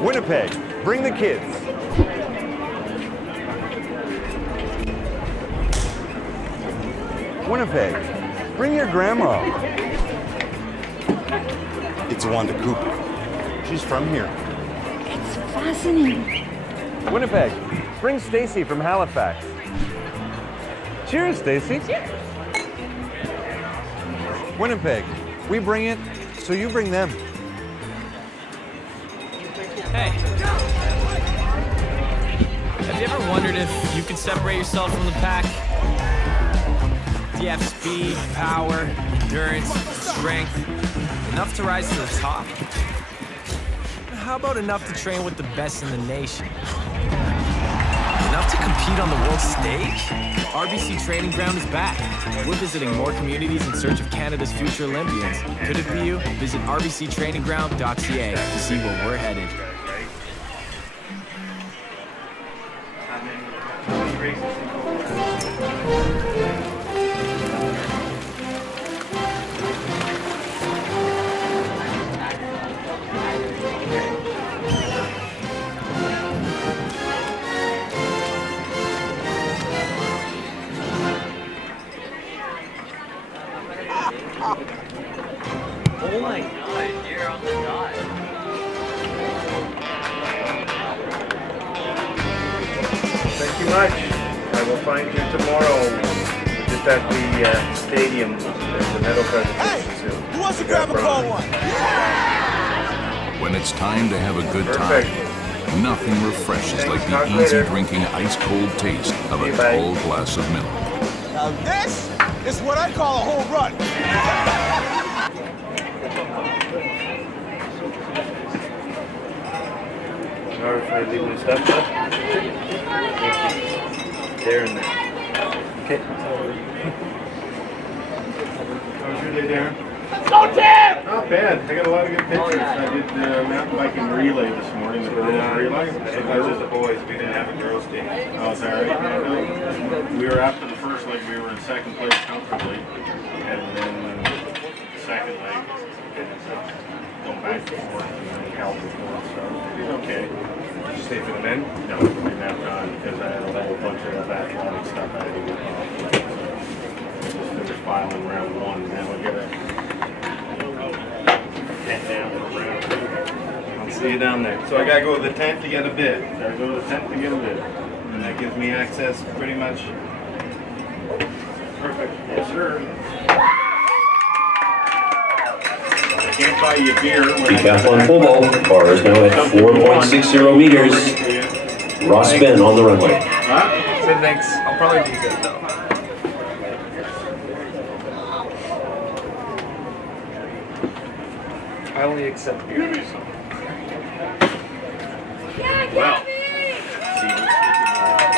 Winnipeg, bring the kids. Winnipeg, bring your grandma. It's Wanda Cooper. She's from here. It's fascinating. Winnipeg, bring Stacy from Halifax. Cheers, Stacy. Cheers. Winnipeg, we bring it, so you bring them. Hey. Have you ever wondered if you could separate yourself from the pack? Do you have speed, power, endurance, strength, enough to rise to the top? How about enough to train with the best in the nation? Enough to compete on the world stage? RBC Training Ground is back. We're visiting more communities in search of Canada's future Olympians. Could it be you? Visit rbctrainingground.ca to see where we're headed. Oh my God, you're on the dot. Thank you much. I will find you tomorrow. Just at the stadium. There's a medal presentation soon. Who wants to grab a cold one? When it's time to have a good time, nothing refreshes like the easy drinking ice-cold taste of a cold glass of milk. Now this is what I call a home run. Sorry if I leave my stuff up. There and there. Okay. How was your day, Darren? Go Tim! Not bad. I got a lot of good pictures. I did mountain biking relay this morning. The girls relay. It was just the boys. We didn't have a girls team. Oh, is that right? Yeah, no. We were after the first leg. We were in second place comfortably, and then the second leg, going back and forth and then help and forth. So it was okay. Did you stay for the men? No, we didn't have time because I had a whole bunch of athletic stuff I had to get off. So just finished filing round one. Now we get a tent down for round two. I'll see you down there. So I gotta go to the tent to get a bid. Gotta go to the tent to get a bid. And that gives me access pretty much. Perfect. Yes, sir. I can't buy you beer. Decathlon pole vault. Bar is now at 4.60 meters. Ross Ben on the runway. Huh? Said thanks. I'll probably be good though. I only accept beauty. Well.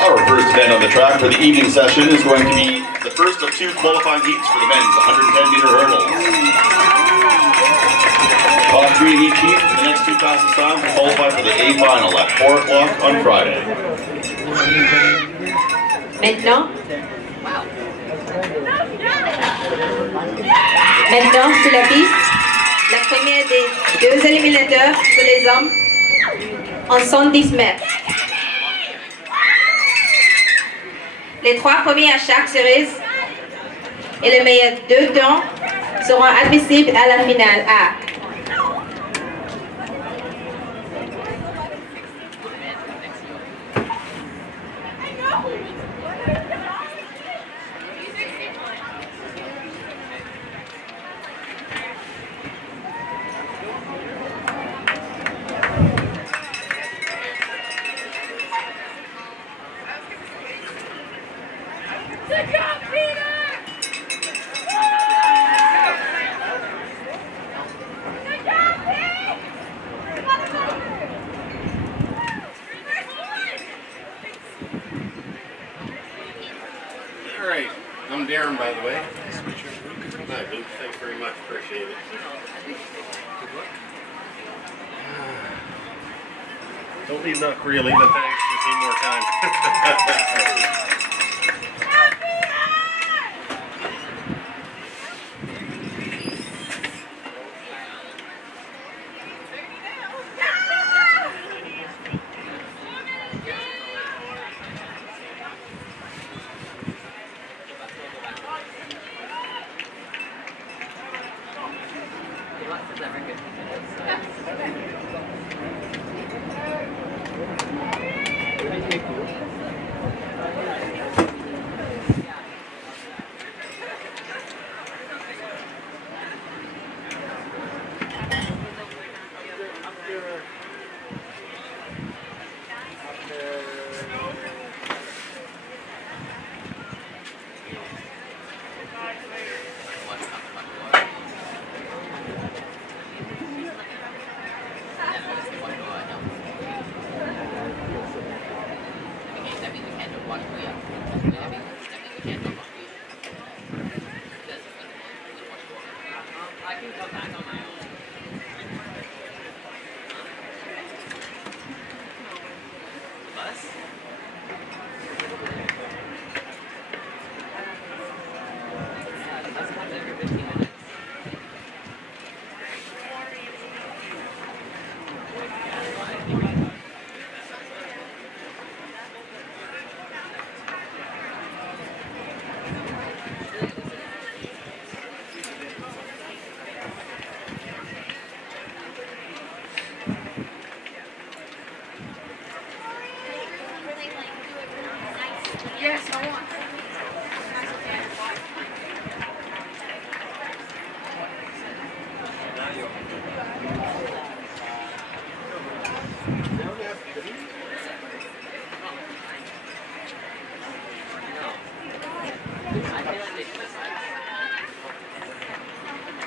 Our first event on the track for the evening session is going to be the first of two qualifying heats for the men's 110-meter hurdles. Top three in each heat for the next two classes time to qualify for the A final at 4 o'clock on Friday. Maintenant, sur la piste, la première des deux éliminateurs pour les hommes en 110 mètres. Les trois premiers à chaque série et les meilleurs deux temps seront admissibles à la finale A. Alright, I'm Darren, by the way. Hi, Luke. Thanks very much. Appreciate it. Don't need luck, really, but thanks. Just need more time.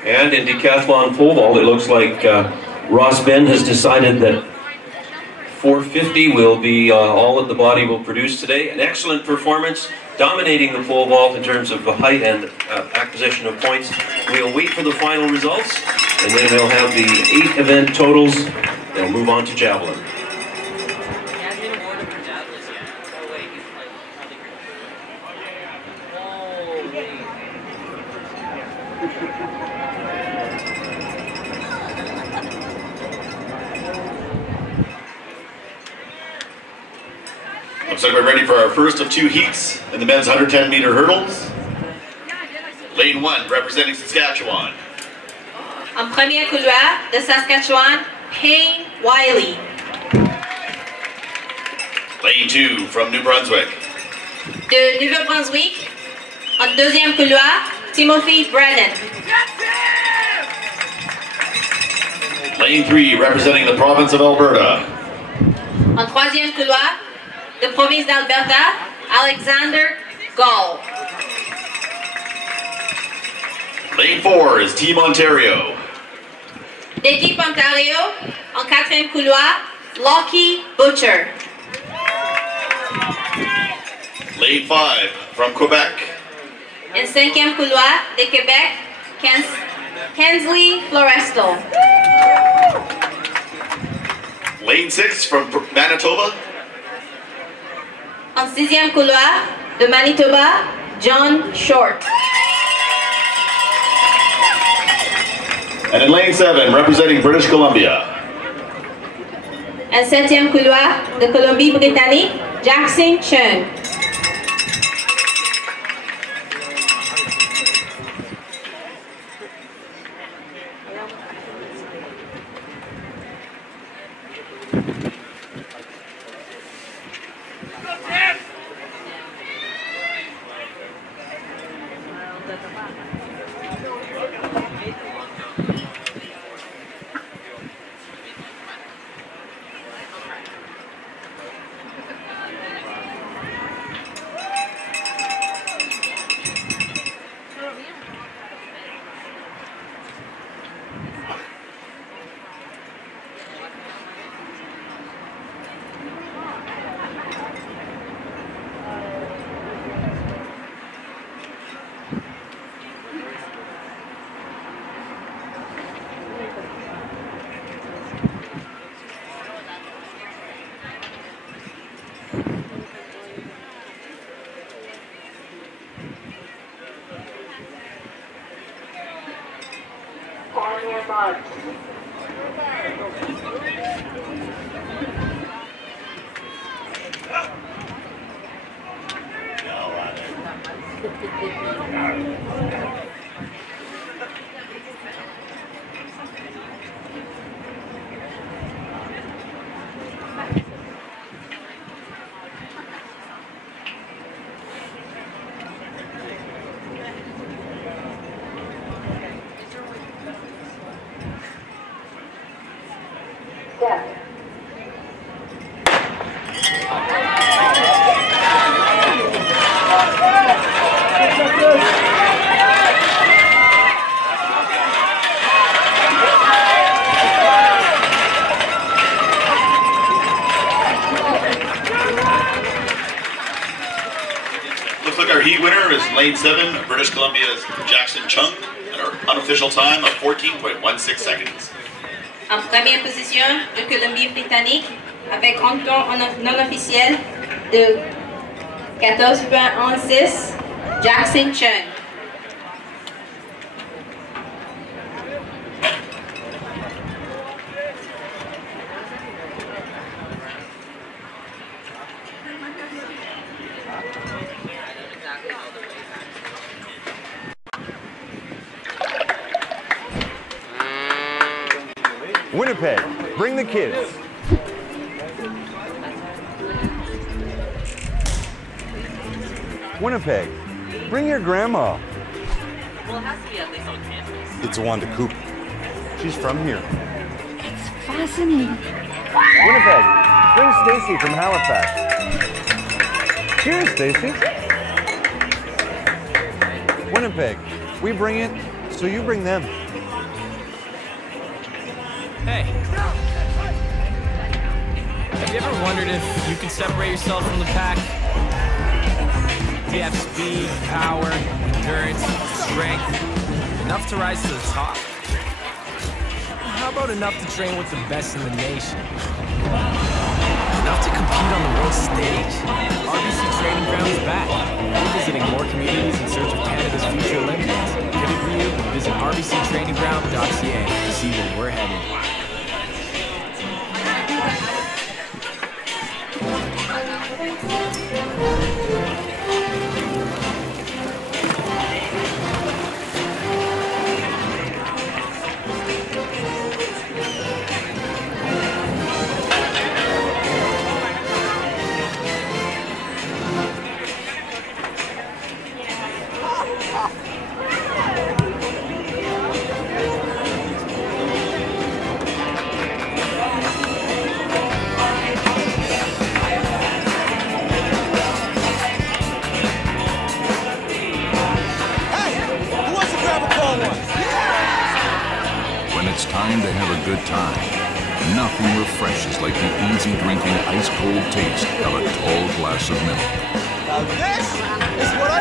And in decathlon pole vault, it looks like Ross Ben has decided that 450 will be all that the body will produce today. An excellent performance, dominating the pole vault in terms of the height and acquisition of points. We'll wait for the final results, and then we'll have the 8 event totals. They'll move on to javelin. Looks like we're ready for our first of 2 heats in the men's 110-meter hurdles. Lane 1, representing Saskatchewan. En premier couloir de Saskatchewan, Payne Wiley. Lane 2, from New Brunswick. De Nouveau-Brunswick, en deuxième couloir, Timothy Brennan. Lane 3, representing the province of Alberta. En troisième couloir, de province d'Alberta, Alexander Gall. Lane 4 is Team Ontario. D'équipe Ontario, en quatrième couloir, Lockie Butcher. Lane 5, from Quebec. En cinquième couloir, de Québec, Kensley Floresto. Lane 6, from Manitoba. En sixième couloir, de Manitoba, John Short. And in lane 7, representing British Columbia. En septième couloir, de Colombie-Britannique, Jackson Chen. Looks like our heat winner is lane 7, British Columbia's Jackson Chung, and our unofficial time of 14.16 seconds. En première position de Colombie-Britannique, avec un temps non officiel de 14.16, Jackson Chen. Winnipeg, bring the kids. Winnipeg, bring your grandma. Well, it has to be at least on campus. It's Wanda Cooper. She's from here. It's fascinating. Winnipeg, bring Stacy from Halifax. Cheers, Stacy. Winnipeg. We bring it, so you bring them. Hey. Have you ever wondered if you can separate yourself from the pack? Do you have speed, power, endurance, strength, enough to rise to the top? How about enough to train with the best in the nation? Enough to compete on the world stage? RBC Training Ground is back. We're visiting more communities in search of Canada's future Olympians. Get it for you? Visit rbctrainingground.ca to see where we're headed. When it's time to have a good time, nothing refreshes like the easy drinking ice-cold taste of a tall glass of milk. Now this is what I...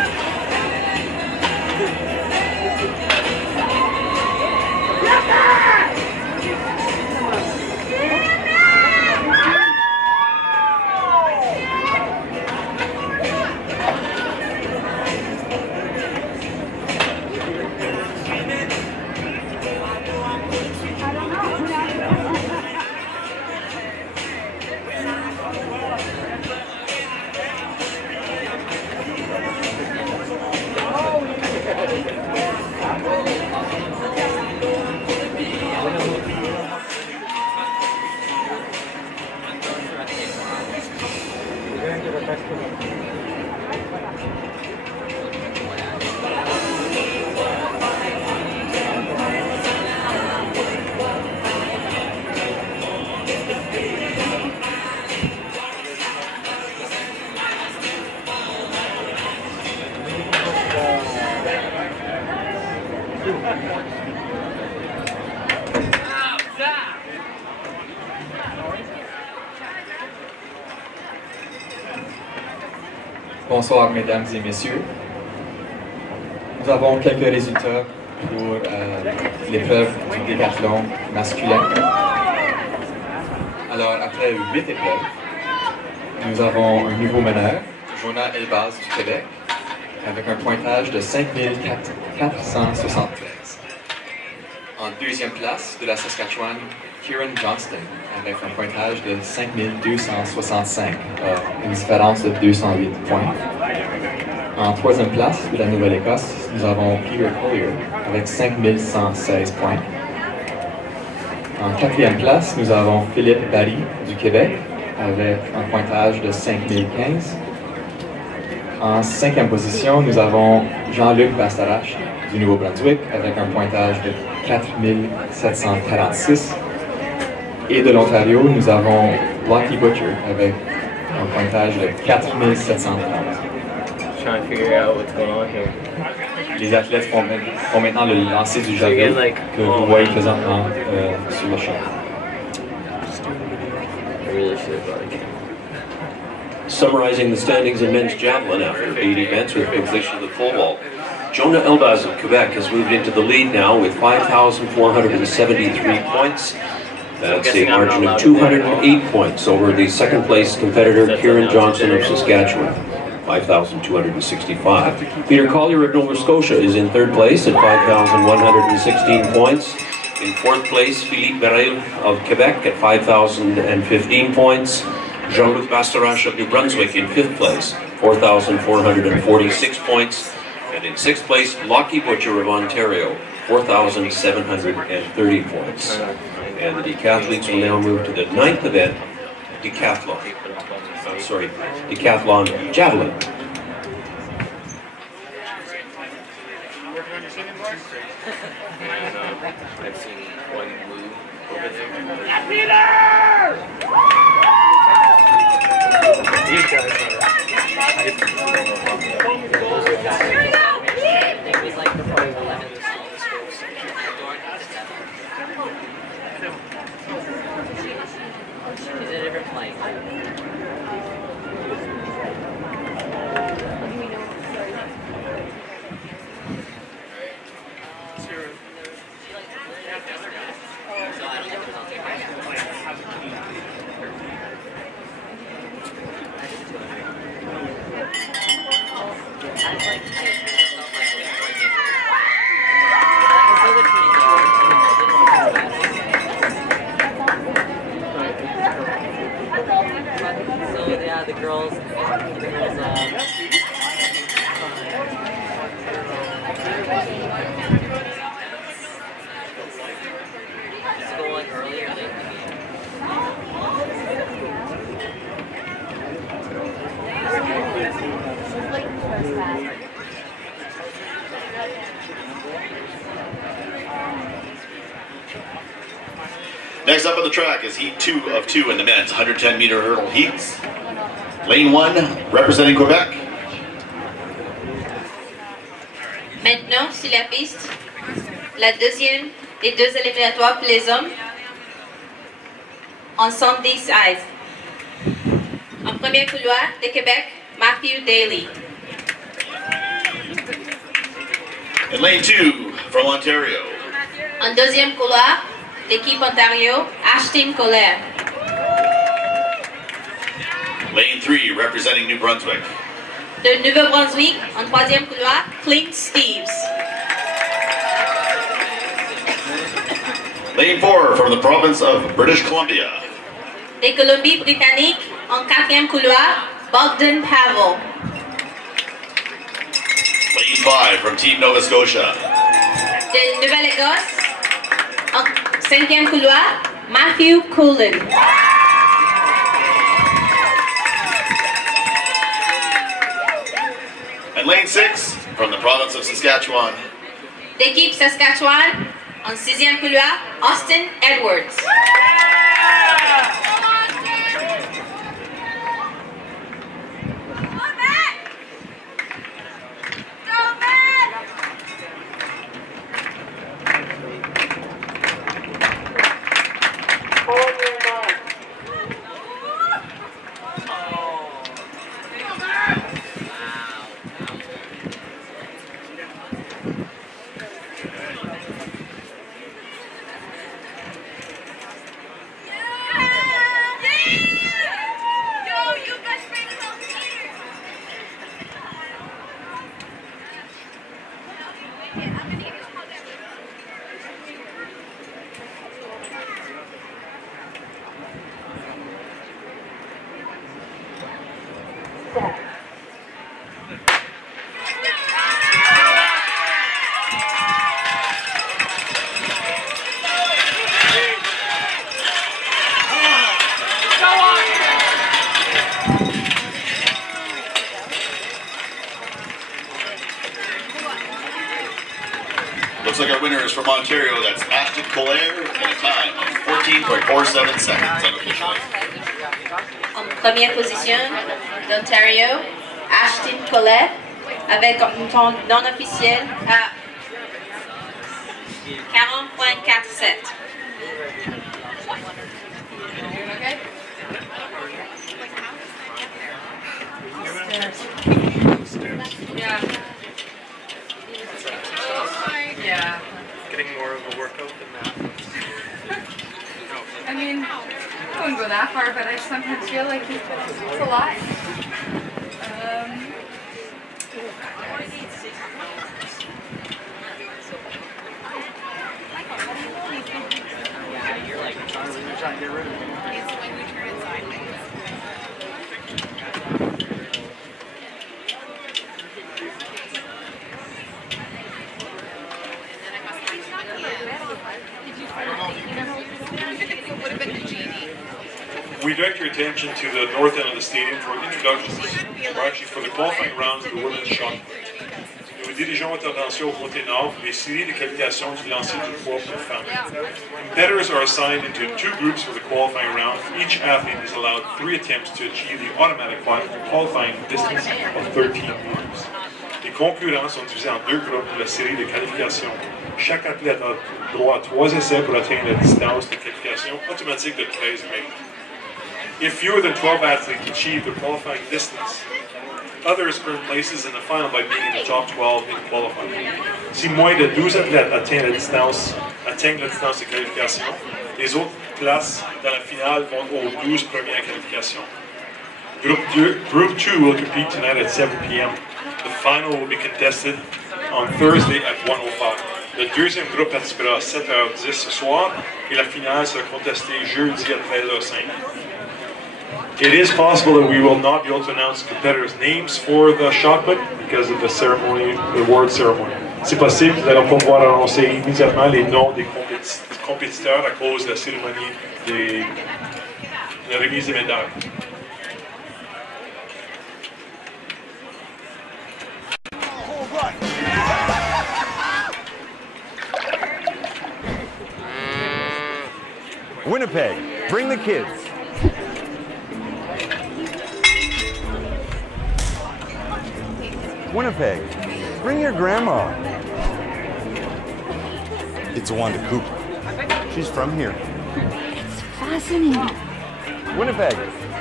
Bonsoir mesdames et messieurs. Nous avons quelques résultats pour l'épreuve du décathlon masculin. Alors après 8 épreuves, nous avons un nouveau meneur, Jonah Elbaz du Québec, avec un pointage de 5473. En deuxième place de la Saskatchewan, Kieran Johnston, avec un pointage de 5265, une différence de 208 points. En troisième place de la Nouvelle-Écosse, nous avons Peter Collier avec 5116 points. En quatrième place, nous avons Philippe Barry du Québec avec un pointage de 5015. En cinquième position, nous avons Jean-Luc Bastarache du Nouveau-Brunswick avec un pointage de 4746. Et de l'Ontario, nous avons Lockie Butcher avec un pointage de 4730. Trying to figure out what's going on here. Les athlètes font maintenant le lancer du javelot que vous voyez présentement sur le champ. Summarizing the standings in men's javelin after 8 events with completion of the pole vault. Jonah Elbaz of Quebec has moved into the lead now with 5,473 points. That's a margin of 208 points over the second place competitor Kieran Johnston of Saskatchewan, 5,265. Peter Collier of Nova Scotia is in third place at 5,116 points. In fourth place, Philippe Baril of Quebec at 5,015 points. Jean-Luc Bastarache of New Brunswick in fifth place, 4,446 points. And in sixth place, Lockie Butcher of Ontario, 4,730 points. And the decathletes will now move to the ninth event, decathlon. Decathlon javelin. I've seen one move over there. These guys are... Next up on the track is heat 2 of 2 in the men's 110-meter hurdle heats. Lane 1, representing Quebec. Maintenant, sur la piste, la deuxième des deux éliminatoires pour les hommes en 110 eyes. En premier couloir de Québec, Matthew Daly. In lane 2, from Ontario. En deuxième couloir, l'équipe Ontario, Ashton Colère. Lane 3, representing New Brunswick. De Nouveau-Brunswick, en troisième couloir, Clint Steves. Lane 4, from the province of British Columbia. De Colombie-Britannique, en quatrième couloir, Bogdan Pavel. Lane 5, from Team Nova Scotia. De Nouvelle-Écosse, en cinquième couloir, Matthew Cullen. And lane 6, from the province of Saskatchewan. D'équipe Saskatchewan, en sixième couloir, Austin Edwards. Looks like our winner is from Ontario. That's Ashton Colère in a time of 14.47 seconds unofficially. En première position d'Ontario, Ashton Colère, avec un temps non officiel à 40.47. Yeah. Yeah. Getting more of a workout than that. I mean, I wouldn't go that far, but I sometimes feel like it's a lot. You're like trying to get rid of it. It's when we turn it sideways. We direct your attention to the north end of the stadium for introductions, or actually for the qualifying rounds of the women's shot put. Nous dirigeons votre attention au côté nord pour les séries de qualification du lancer du poids pour femmes. Competitors are assigned into two groups for the qualifying round. Each athlete is allowed 3 attempts to achieve the automatic qualifying distance of 13 meters. Les concurrents sont divisés en 2 groupes pour la série de qualification. Chaque athlète a droit à 3 essais pour atteindre la distance de qualification automatique de 13 mètres. If fewer than 12 athletes achieve the qualifying distance, others earn places in the final by being in the top 12 in qualifying. Si moins de 12 athlètes atteignent la distance de qualification, les autres places dans la finale vont aux 12 premières qualifications. Group 2 will compete tonight at 7 p.m. The final will be contested on Thursday at 1:05. Le deuxième groupe participera à 7h10 ce soir et la finale sera contestée jeudi à 13h05. It is possible that we will not be able to announce competitors' names for the shot put because of the ceremony, the award ceremony. c'est possible, nous n'allons pas pouvoir annoncer immédiatement les noms des compétiteurs à cause de la cérémonie de la remise des médailles. Winnipeg, bring the kids. Winnipeg, bring your grandma. It's Wanda Cooper. She's from here. It's fascinating. Winnipeg,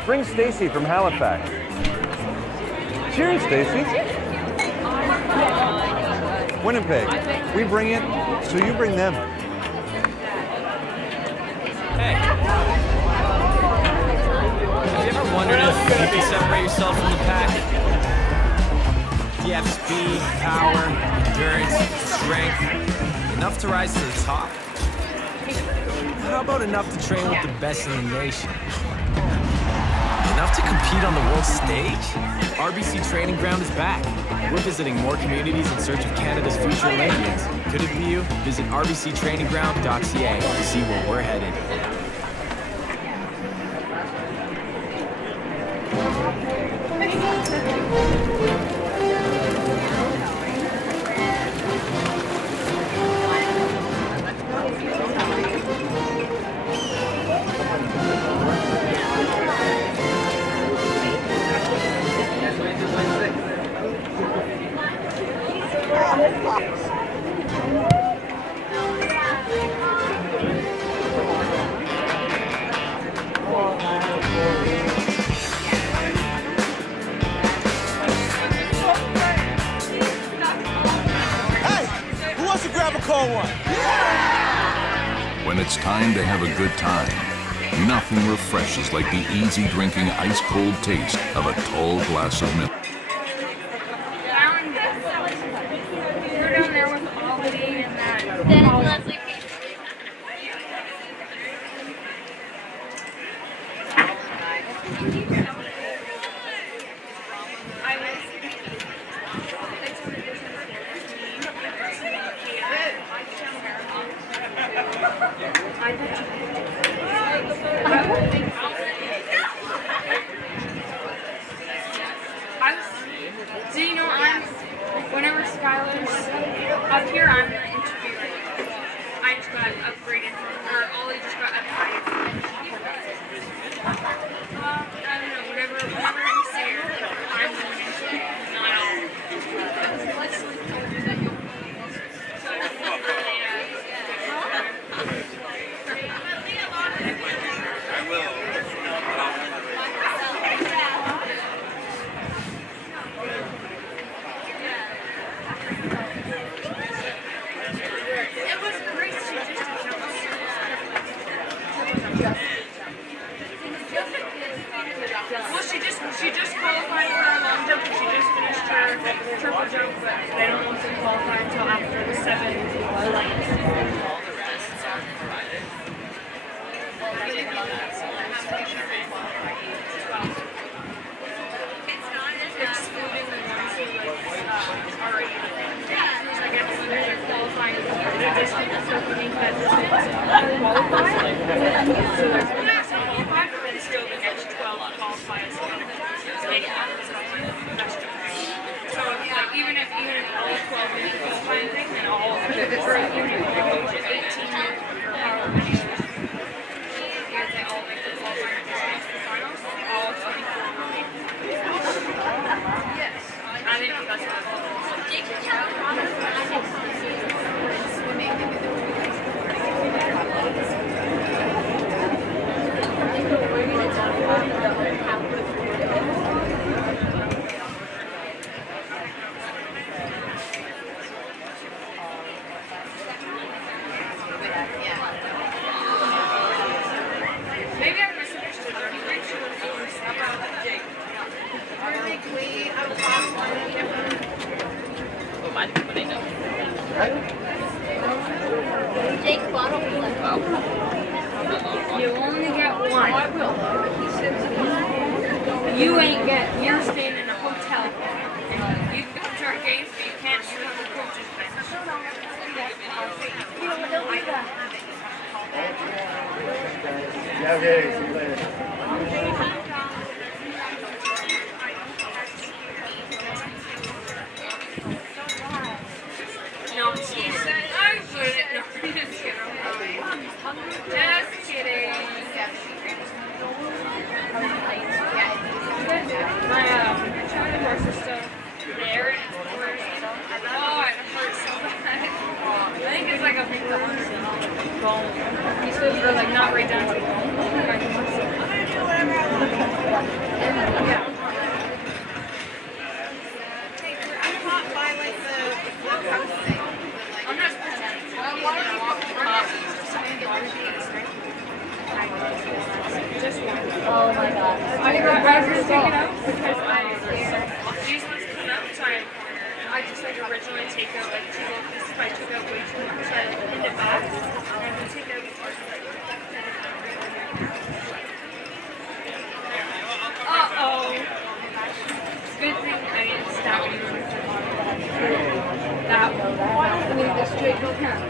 bring Stacy from Halifax. Cheers, Stacy. Winnipeg, we bring it, so you bring them. Hey. Have you ever wondered if you can separate yourself from the pack? Do you have speed, power, endurance, strength, enough to rise to the top? How about enough to train with the best in the nation? Enough to compete on the world stage? RBC Training Ground is back. We're visiting more communities in search of Canada's future Olympians. Could it be you? Visit rbctrainingground.ca to see where we're headed. When it's time to have a good time, nothing refreshes like the easy drinking ice-cold taste of a tall glass of milk. We're down there with Albany and that. Leslie. Do you know whenever Skylar's up here, I'm the interviewer. I just got upgraded or Ollie just got upgraded. I don't know, whenever we see her, I'm the interviewer, not all. I will. She just qualified for her long jump, and she just finished her triple jump, but they don't want to qualify until after the 7 lanes. Excluding the ones who already they're qualifying for their distance, so beneath that distance qualify. So there's 1% qualified, but then still the next 12 qualify as well. So like even if all 12 make qualifying thing, then all of them, or even if 18 or however many others, because they all make the qualifying distance for finals, all 24 will make. Yes, I think that's what maybe I misunderstood. Are you pretty sure about Jake? Jake's bottle. You only get one. You're staying in a hotel. And you can go to our games, but you can't sit on the coach's bench. Okay, see you later. No, she said I wouldn't. No, just kidding. Just kidding. My China horse is still there. Oh, it hurts so bad. I think it's like a bone. He's supposed to like not right down to the bone. Yeah. I'm not by like the house thing. I'm not supposed to. Just one. Oh my god. I was going to take it out because these ones come out, so I just like originally take out like 2 little pieces, but I took out way too much, so I pinned it back, and I take out the part. Uh-oh. Good thing I didn't stab you. That one. I need this straight go count.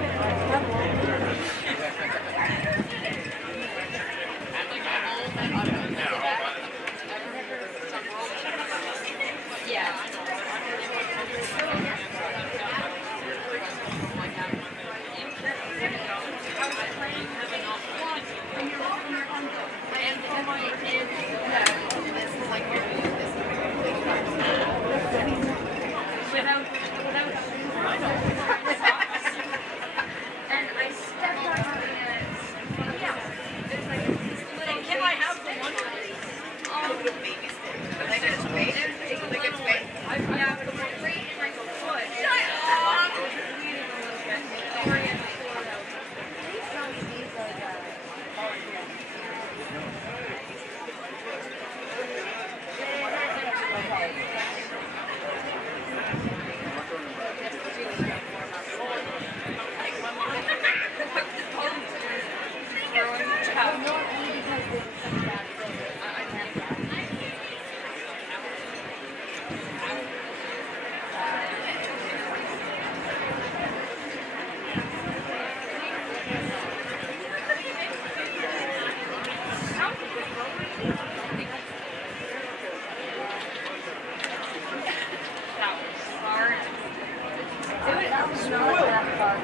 Yeah. And I stepped on it. It's like, can I have the one? Yeah, but it's right in like a foot.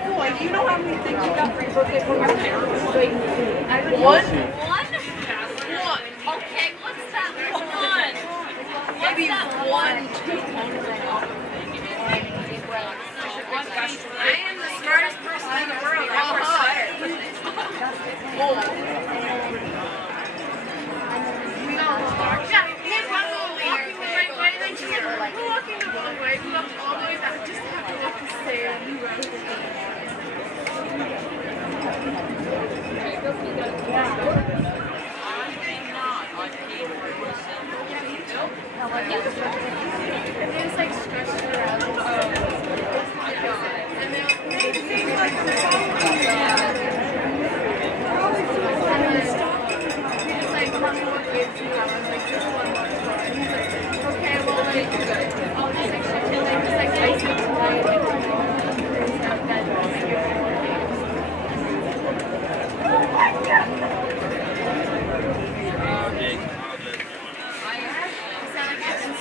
Boy, do you know how many things you got for your birthday from your parents? One? One? Okay, what's that one? Maybe 1, 2. I am the smartest person in the world. I'm walking the wrong way. We walked all the way back just to have to walk the sand. It's like stretched around. And then it seems like I'm talking. He just like, tell me what grades you have. I was like, just 1 more. And he's like, okay, well, like, all these extra things, like, just like ice cream tonight, like, stuff that make your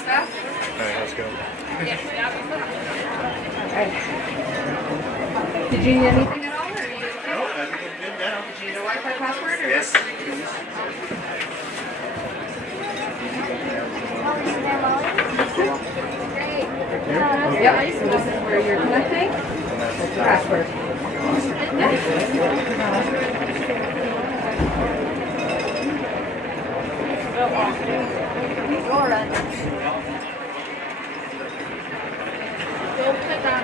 Alright, let's go. Did you need anything at all? Or are you okay? No, I'm good now. Did you need a Wi-Fi password? Or? Yes. Yep, so this is where you're connecting. Password. Don't put that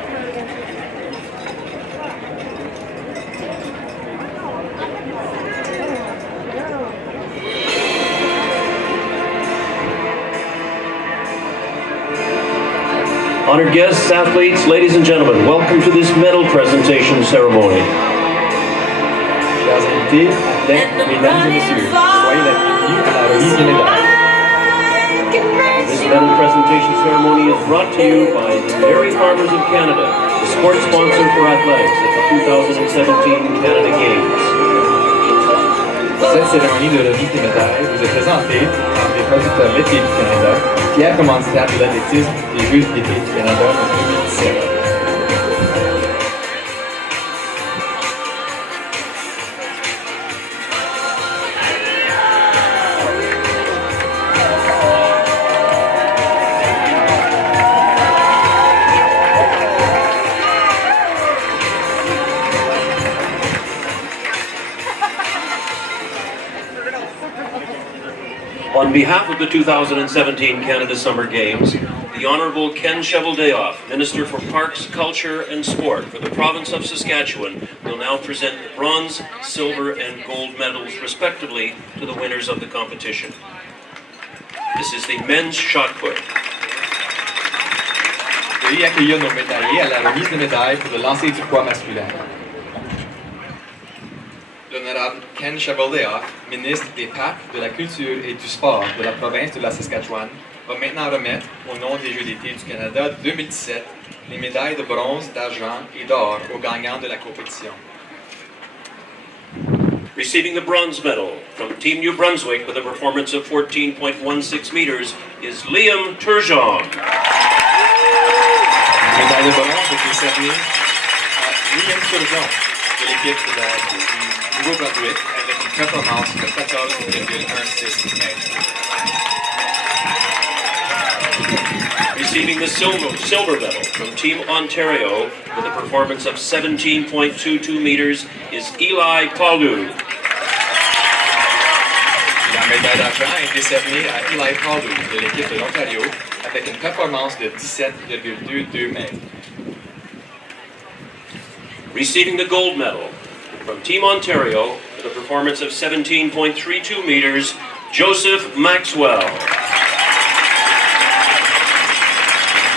Honored guests, athletes, ladies and gentlemen, welcome to this medal presentation ceremony. Chers invités, athlètes, mesdames et messieurs, soyez les bienvenus à la remise des médailles. This medal presentation ceremony is brought to you by the Dairy Farmers of Canada, the sports sponsor for athletics at the 2017 Canada Games. Cette cérémonie de remise des médailles vous est présentée par les producteurs laitiers du Canada, fiers commanditaires de l'athlétisme des Jeux d'été du Canada en 2017. On behalf of the 2017 Canada Summer Games, the Honourable Ken Cheveldayoff, Minister for Parks, Culture and Sport for the Province of Saskatchewan, will now present the bronze, silver and gold medals respectively to the winners of the competition. This is the men's shot put. Veuillez accueillir nos médaillés à la remise des médailles pour le lancer du poids masculin. L'honorable Ken Cheveldayoff, ministre des Parcs, de la Culture et du Sport de la province de la Saskatchewan, va maintenant remettre, au nom des Jeux d'été du Canada 2017, les médailles de bronze, d'argent et d'or aux gagnants de la compétition. Receiving the bronze medal from Team New Brunswick with a performance of 14.16 meters is Liam Turgeon. La médaille de bronze est décernée à Liam Turgeon de l'équipe du Nouveau-Brunswick avec une performance de 14,16 mètres. Receiving the silver medal from Team Ontario with a performance of 17.22 meters is Eli Paulu. La médaille d'argent est décernée à Eli Paulu de l'équipe de l'Ontario avec une performance de 17,22 mètres. Receiving the gold medal from Team Ontario with a performance of 17.32 meters, Joseph Maxwell.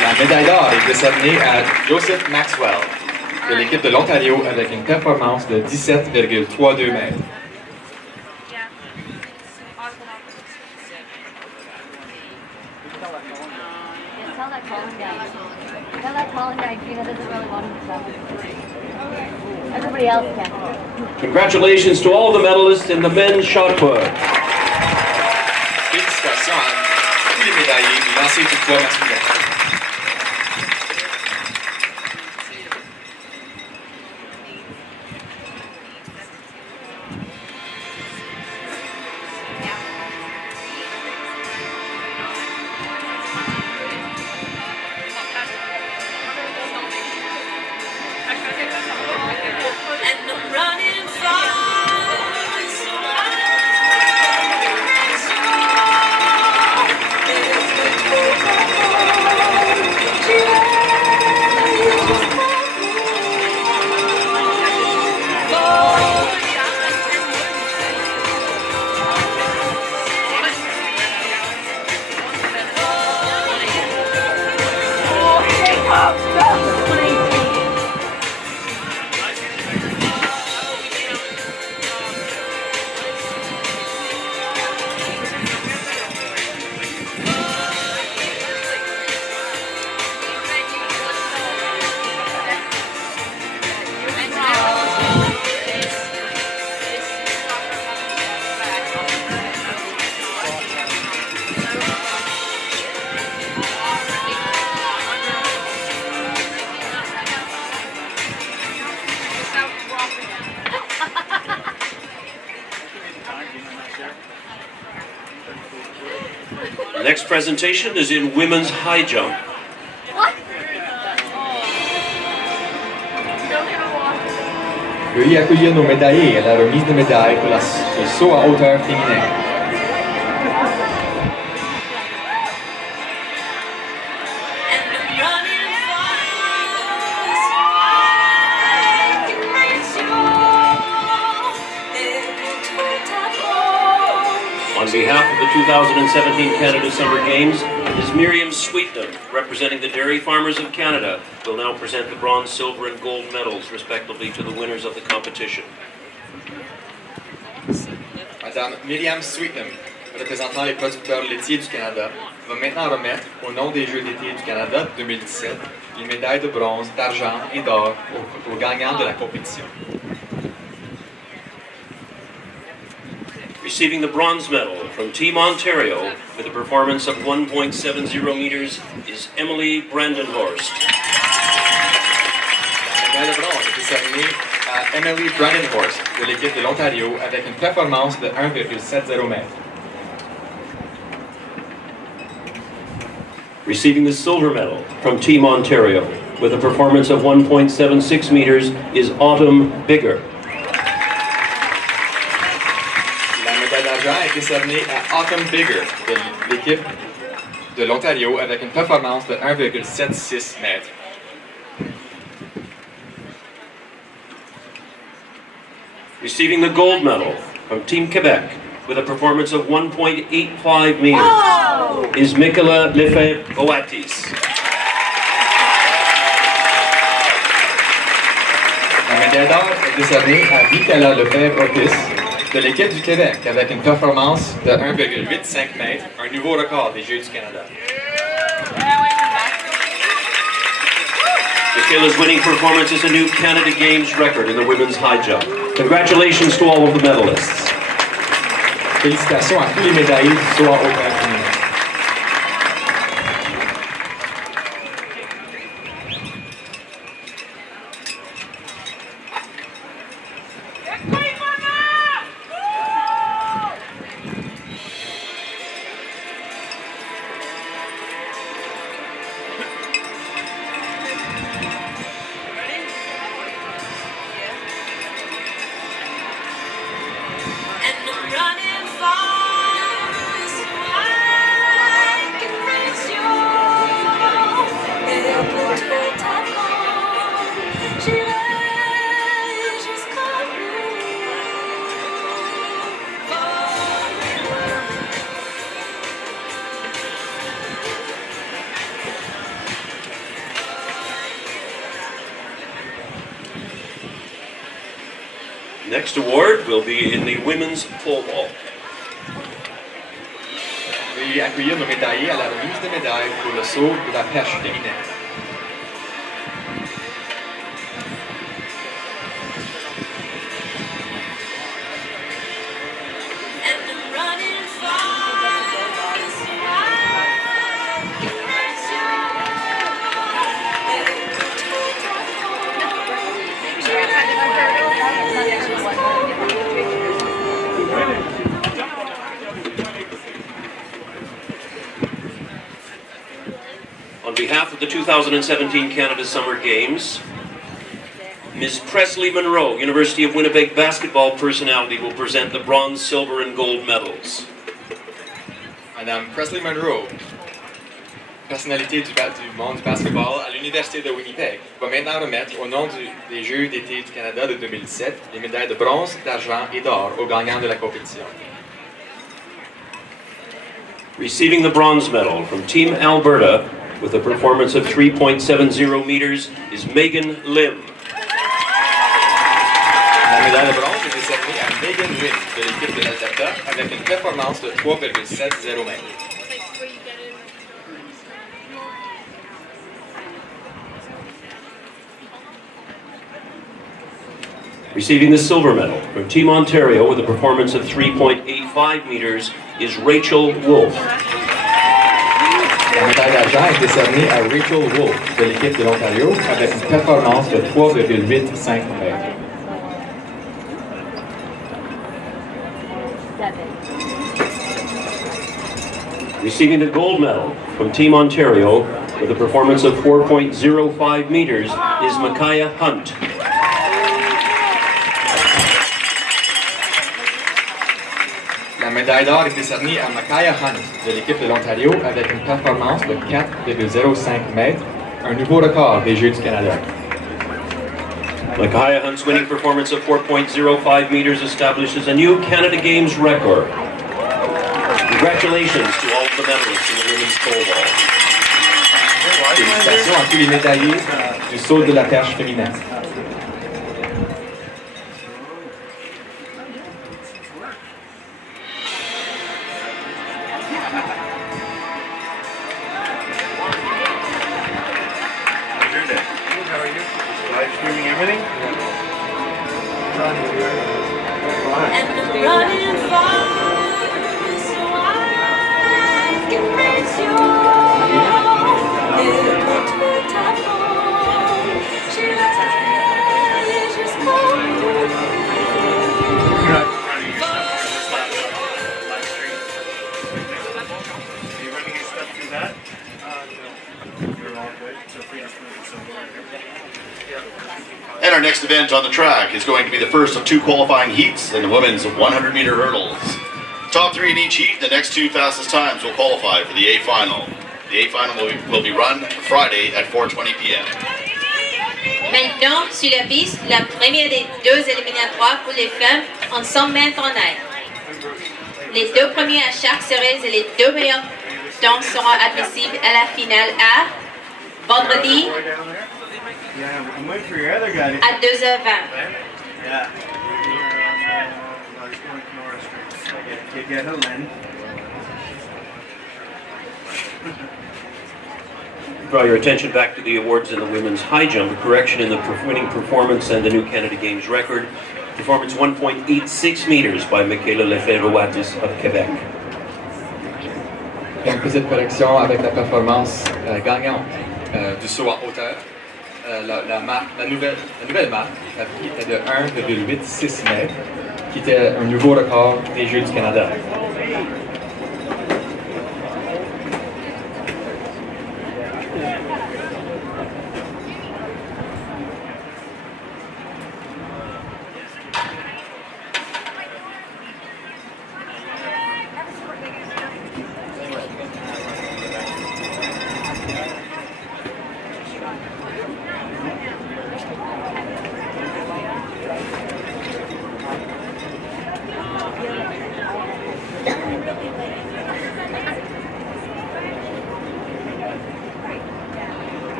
La médaille d'or est décernée à Joseph Maxwell de l'équipe de l'Ontario avec une performance de 17,32 mètres. Everybody else can. Congratulations to all the medalists in the men's shot put. Félicitations à tous les médaillés du lancer du poids masculin. The next presentation is in women's high jump. Veuillez accueillir nos médaillés à la remise des médailles pour le saut en hauteur féminin. On behalf of the 2017 Canada Summer Games, is Miriam Sweetnam, representing the Dairy Farmers of Canada, will now present the bronze, silver and gold medals, respectively, to the winners of the competition. Madame Miriam Sweetnam, représentant les producteurs laitiers du Canada, va maintenant remettre, au nom des Jeux d'été du Canada 2017, les médailles de bronze, d'argent et d'or aux gagnants de la compétition. Receiving the bronze medal from Team Ontario with a performance of 1.70 meters is Emily Brandenhorst. La médaille de bronze est décernée à Emily Brandenhorst de l'équipe de l'Ontario avec une performance de 1,70 mètres. Receiving the silver medal from Team Ontario with a performance of 1.76 meters is Autumn Bigger. La médaille d'argent est décernée à Autumn Bigger de l'équipe de l'Ontario avec une performance de 1,76 mètres. Receiving the gold medal from Team Quebec with a performance of 1.85 meters is Michaela Lefebvre-Boatis. La médaille d'or est décernée à Michaela Lefebvre-Boatis de l'équipe du Québec avec une performance de 1,85 mètres, un nouveau record des Jeux du Canada. Michaela's winning performance is a new Canada Games record in the women's high jump. Congratulations to all of the medalists. Félicitations à tous les médaillés du saut en hauteur féminin. Next award will be in the women's pole vault. Veuillez accueillir nos médaillés à la remise des médailles pour le saut de la perche féminin. On behalf of the 2017 Canada Summer Games, Ms. Presley Monroe, University of Winnipeg basketball personality, will present the bronze, silver, and gold medals. Madame Presley Monroe, personnalité du monde du basketball à l'Université de Winnipeg, va maintenant remettre au nom des Jeux d'été du Canada de 2017 les médailles de bronze, d'argent et d'or aux gagnants de la compétition. Receiving the bronze medal from Team Alberta with a performance of 3.70 meters is Megan Lim. La médaille de bronze est décernée à Megan Lim de l'équipe de l'Alberta avec une performance de 3,70 mètres. Receiving the silver medal from Team Ontario with a performance of 3.85 meters is Rachel Wolf. La médaille d'argent est décernée à Rachel Wolf de l'équipe de l'Ontario avec une performance de 3,85 mètres. Receiving the gold medal from Team Ontario with a performance of 4.05 meters is Micaiah Hunt. La médaille d'or est décernée à Micaiah Hunt de l'équipe de l'Ontario avec une performance de 4,05 mètres, un nouveau record des Jeux du Canada. Micaiah Hunt's winning performance of 4.05 meters establishes a new Canada Games record. Congratulations to all of the medalists in the women's pole vault. Félicitations à tous les médaillés du saut de la perche féminin. Live streaming everything? And running far. And our next event on the track is going to be the first of 2 qualifying heats in the women's 100-meter hurdles. Top 3 in each heat, the next 2 fastest times will qualify for the A final. The A final will be run Friday at 4:20 p.m. Maintenant, sur la piste, la première des 2 éliminatoires pour les femmes en 100 mètres en air. Les 2 premiers à chaque série et les 2 meilleurs temps seront admissibles à la finale à vendredi à 2h20. Draw your attention back to the awards in the women's high jump. A correction in the winning performance and the new Canada Games record. Performance 1.86 meters by Michaela Lefebvre-Wattis of Quebec. Une petite correction avec la performance gagnante du saut en hauteur. La nouvelle marque était de 1,86 mètres, qui était un nouveau record des Jeux du Canada.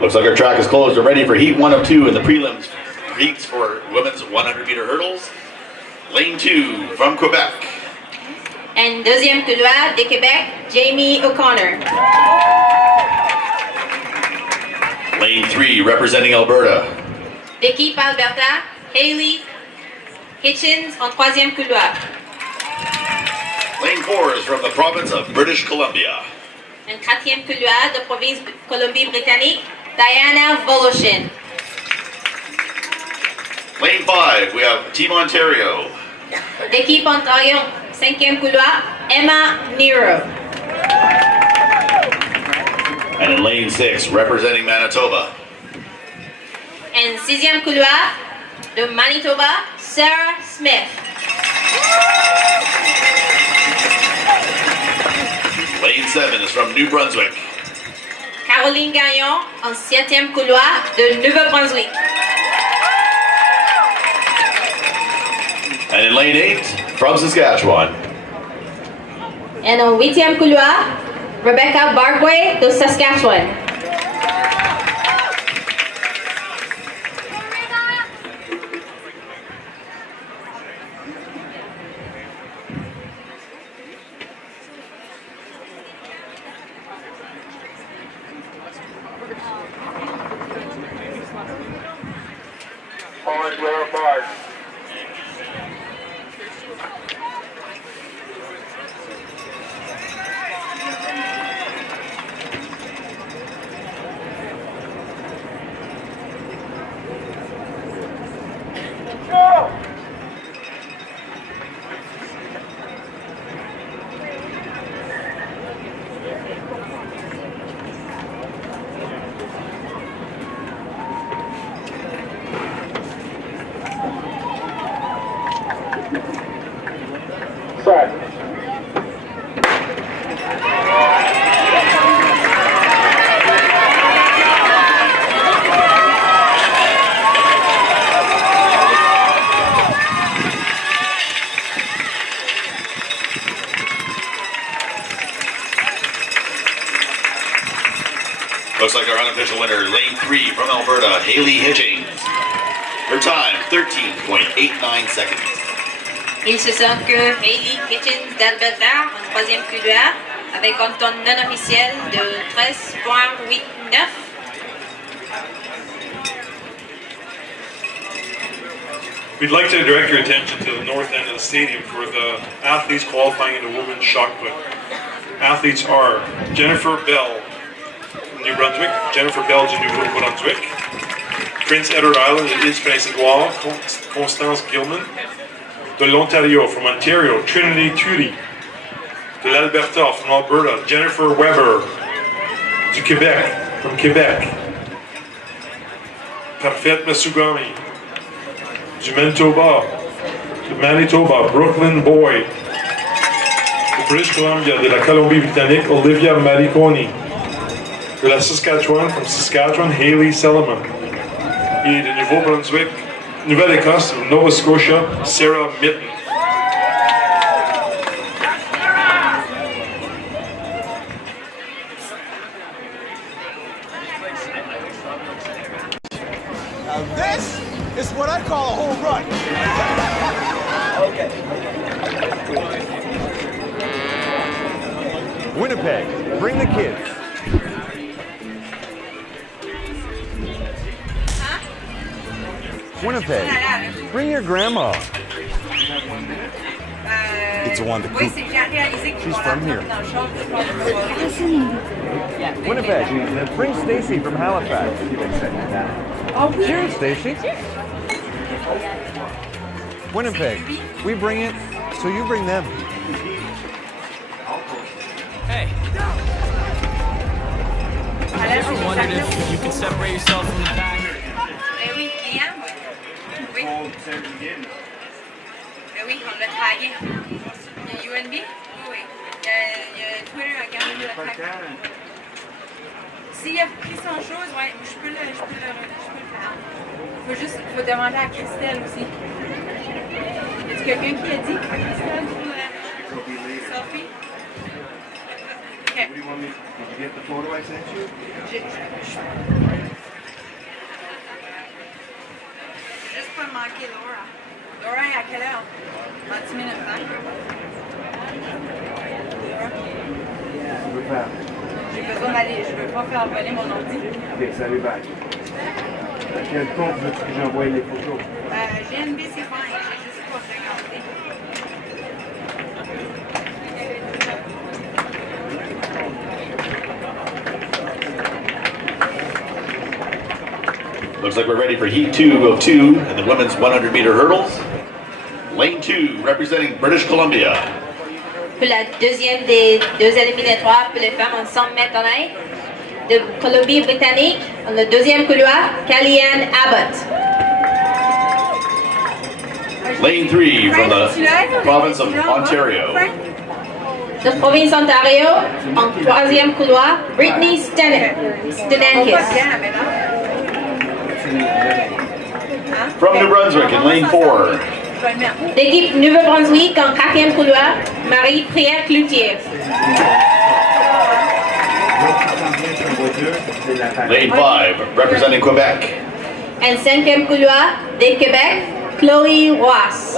Looks like our track is closed. We're ready for heat 1 of 2 in the prelims heats for women's 100-meter hurdles. Lane 2 from Quebec. And deuxième couloir de Québec, Jamie O'Connor. Lane 3 representing Alberta. L'équipe Alberta, Hayley Hitchens en troisième couloir. Lane 4 is from the province of British Columbia. Un quatrième couloir de province Colombie-Britannique, Diana Voloshin. Lane 5, we have Team Ontario. L'équipe Ontario, cinquième couloir, Emma Nero. And in lane 6, representing Manitoba. En sixième couloir, de Manitoba, Sarah Smith. Lane 7 is from New Brunswick. Caroline Gagnon en septième couloir de Nouveau-Brunswick. And in lane 8, from Saskatchewan. Et en huitième couloir, Rebecca Barkway de Saskatchewan. Looks like our unofficial winner, lane 3 from Alberta, Hayley Hitchens. Her time, 13.89 seconds. Il se sent que Hayley Hitchens d'Alberta en troisième couloir avec un temps non officiel de 13.89. We'd like to direct your attention to the north end of the stadium for the athletes qualifying in the women's shot put. Athletes are Jennifer Bell from New Brunswick, Jennifer Bell de Nouveau-Brunswick, Prince Edward Island de l'Île-Prince-Édouard, Constance Gilman, de l'Ontario from Ontario, Trinity Tootie, de l'Alberta from Alberta, Jennifer Weber, du Québec, from Quebec, Parfaite Masugami. Du Manitoba, Brooklyn Boyd. De British Columbia, de la Colombie-Britannique, Olivia Mariconi. De la Saskatchewan, from Saskatchewan, Hayley Sellerman. Et de Nouveau-Brunswick, Nouvelle-Écosse, Nova Scotia, Sarah Mitten. Now this is what I call a home run. Okay. Winnipeg, bring the kids. Winnipeg, bring your grandma. It's Wanda Coop. She's from here. Winnipeg, bring Stacy from Halifax. Cheers, Stacy. Winnipeg, we bring it, so you bring them. Hey. Have you ever wondered if you could separate yourself from the pack? Oui, client, oui. Oui, on l'a tagué. Il y a UNB? Oui, oui. Il y a Twitter, regardez le track. S'il a pris son chose, ouais, je peux le faire. Faut demander à Christelle aussi. Y a quelqu'un qui a dit Christelle pour Sophie? Okay. What do you want me? Did you get the photo I sent you? Juste pas manquer Laura. Laura est à quelle heure? 20 minutes, hein? Laura? J'ai besoin d'aller, je veux pas faire voler mon ordi. Ok, salut, bye. À quel compte veux-tu que j'envoie les photos? GNB, c'est fine, j'ai juste pas regardé. Looks like we're ready for Heat 2 of 2 in the women's 100-meter hurdles. Lane 2 representing British Columbia. Pour la deuxième des deux éliminatoires pour les femmes en 100 mètres en air. De Colombie-Britannique, dans le deuxième couloir, Kellyanne Abbott. Lane 3 from the province of Ontario. De province Ontario, en troisième couloir, Brittany Stenankis. From New Brunswick in lane 4. L'équipe Nouveau-Brunswick en quatrième couloir, Marie-Pierre Cloutier. Lane 5 representing Quebec. En cinquième couloir, de Québec, Chloé Ross.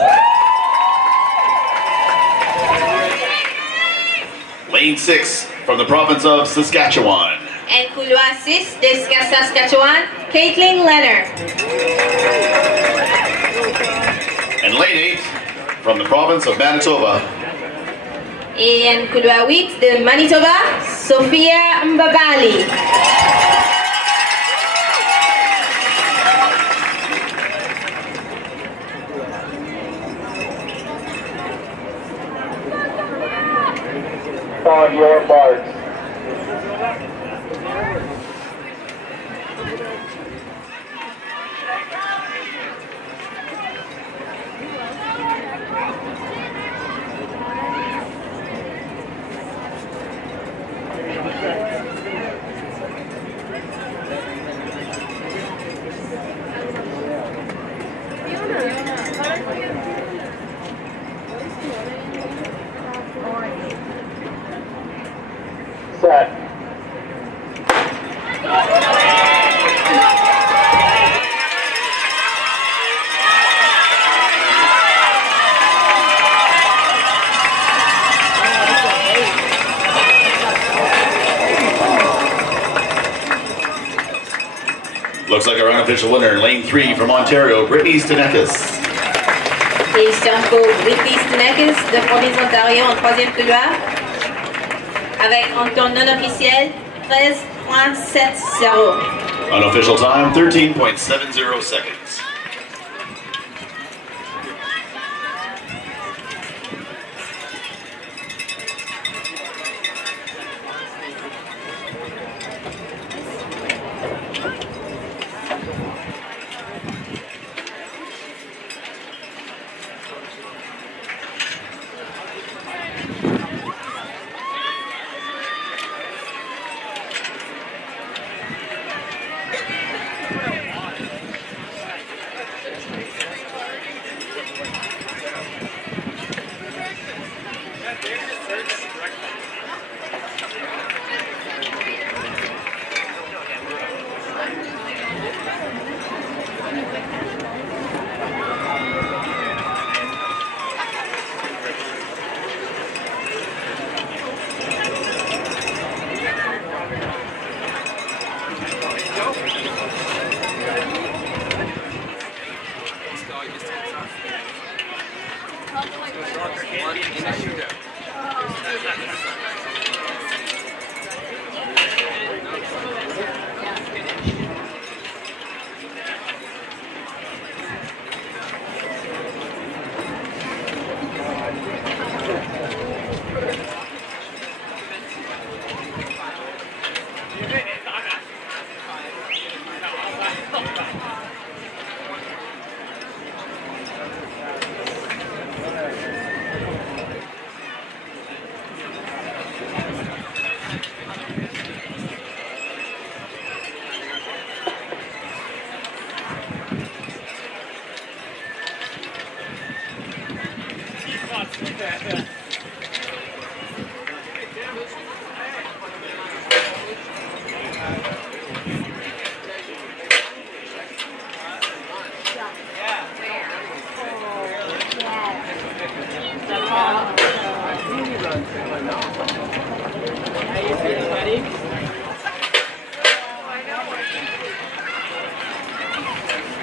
Lane 6 from the province of Saskatchewan. En couloir 6 de Saskatchewan, Caitlin Leonard. And lane 8 from the province of Manitoba. Et en couloir 8 de Manitoba, Sophia Mbabali. On your marks. Set. Looks like our unofficial winner in lane 3 from Ontario, Brittany Stenankis. Et Stanko Brittany Stenankis de province Ontario en troisième couloir. Avec un temps non officiel 13.70. Unofficial time 13.70 seconds. dog gets to the top. One in a shootout.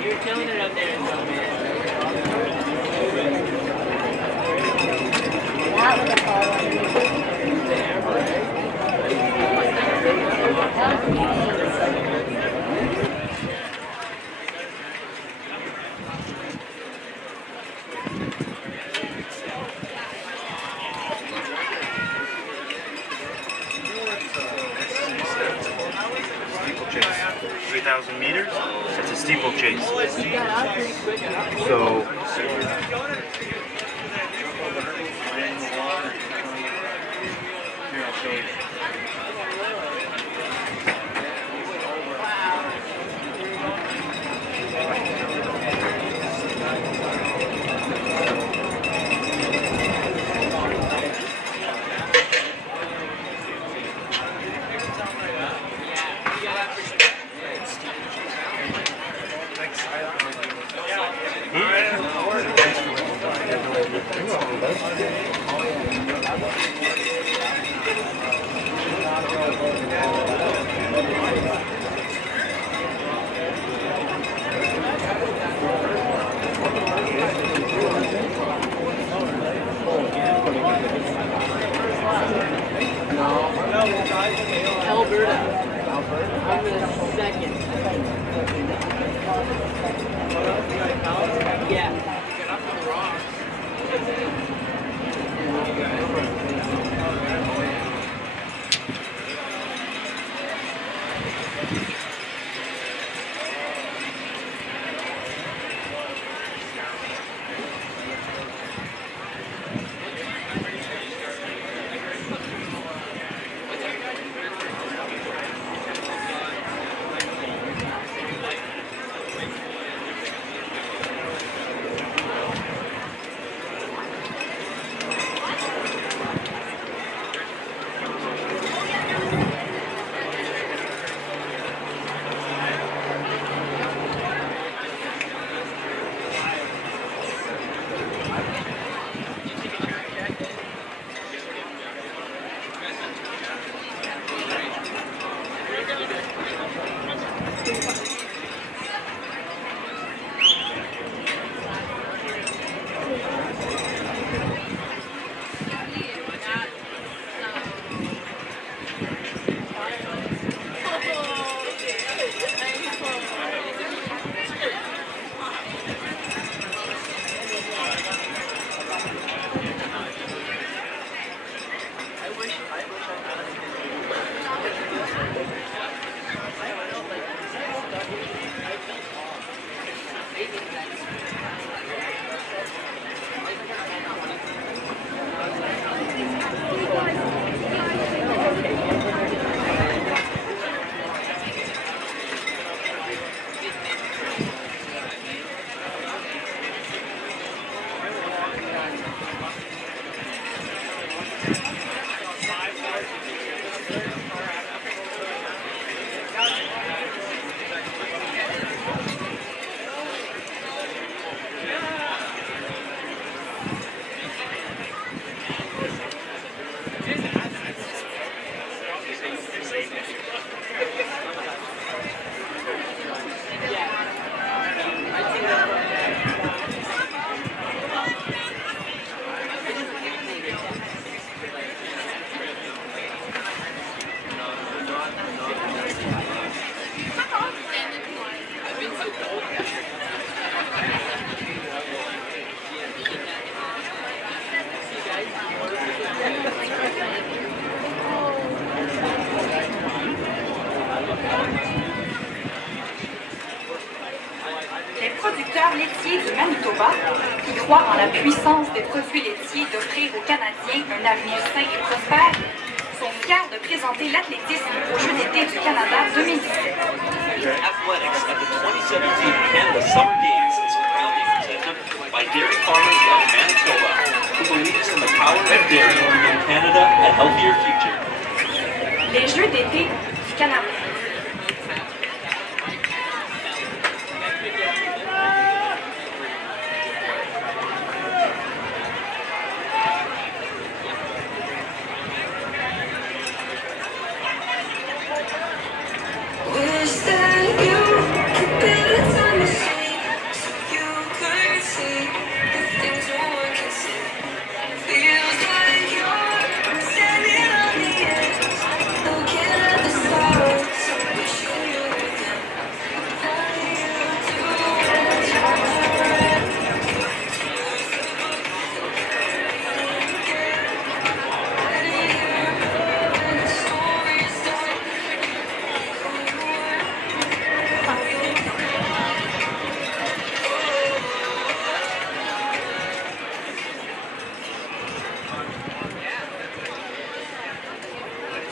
You're killing it up there, Steeplechase. 3,000 meters. It's a steeplechase. So. Alberta. I'm the second. Yeah. Get up on the rocks. laitiers du Manitoba qui croient en la puissance des produits laitiers d'offrir aux Canadiens un avenir sain et prospère sont fiers de présenter l'athlétisme aux Jeux d'été du Canada 2017. Athletics at the 2017 Canada Summer Games is proudly presented by Dairy Farmers of Manitoba, who believes in the power of dairy to give Canada a healthier future. Les Jeux d'été du Canada.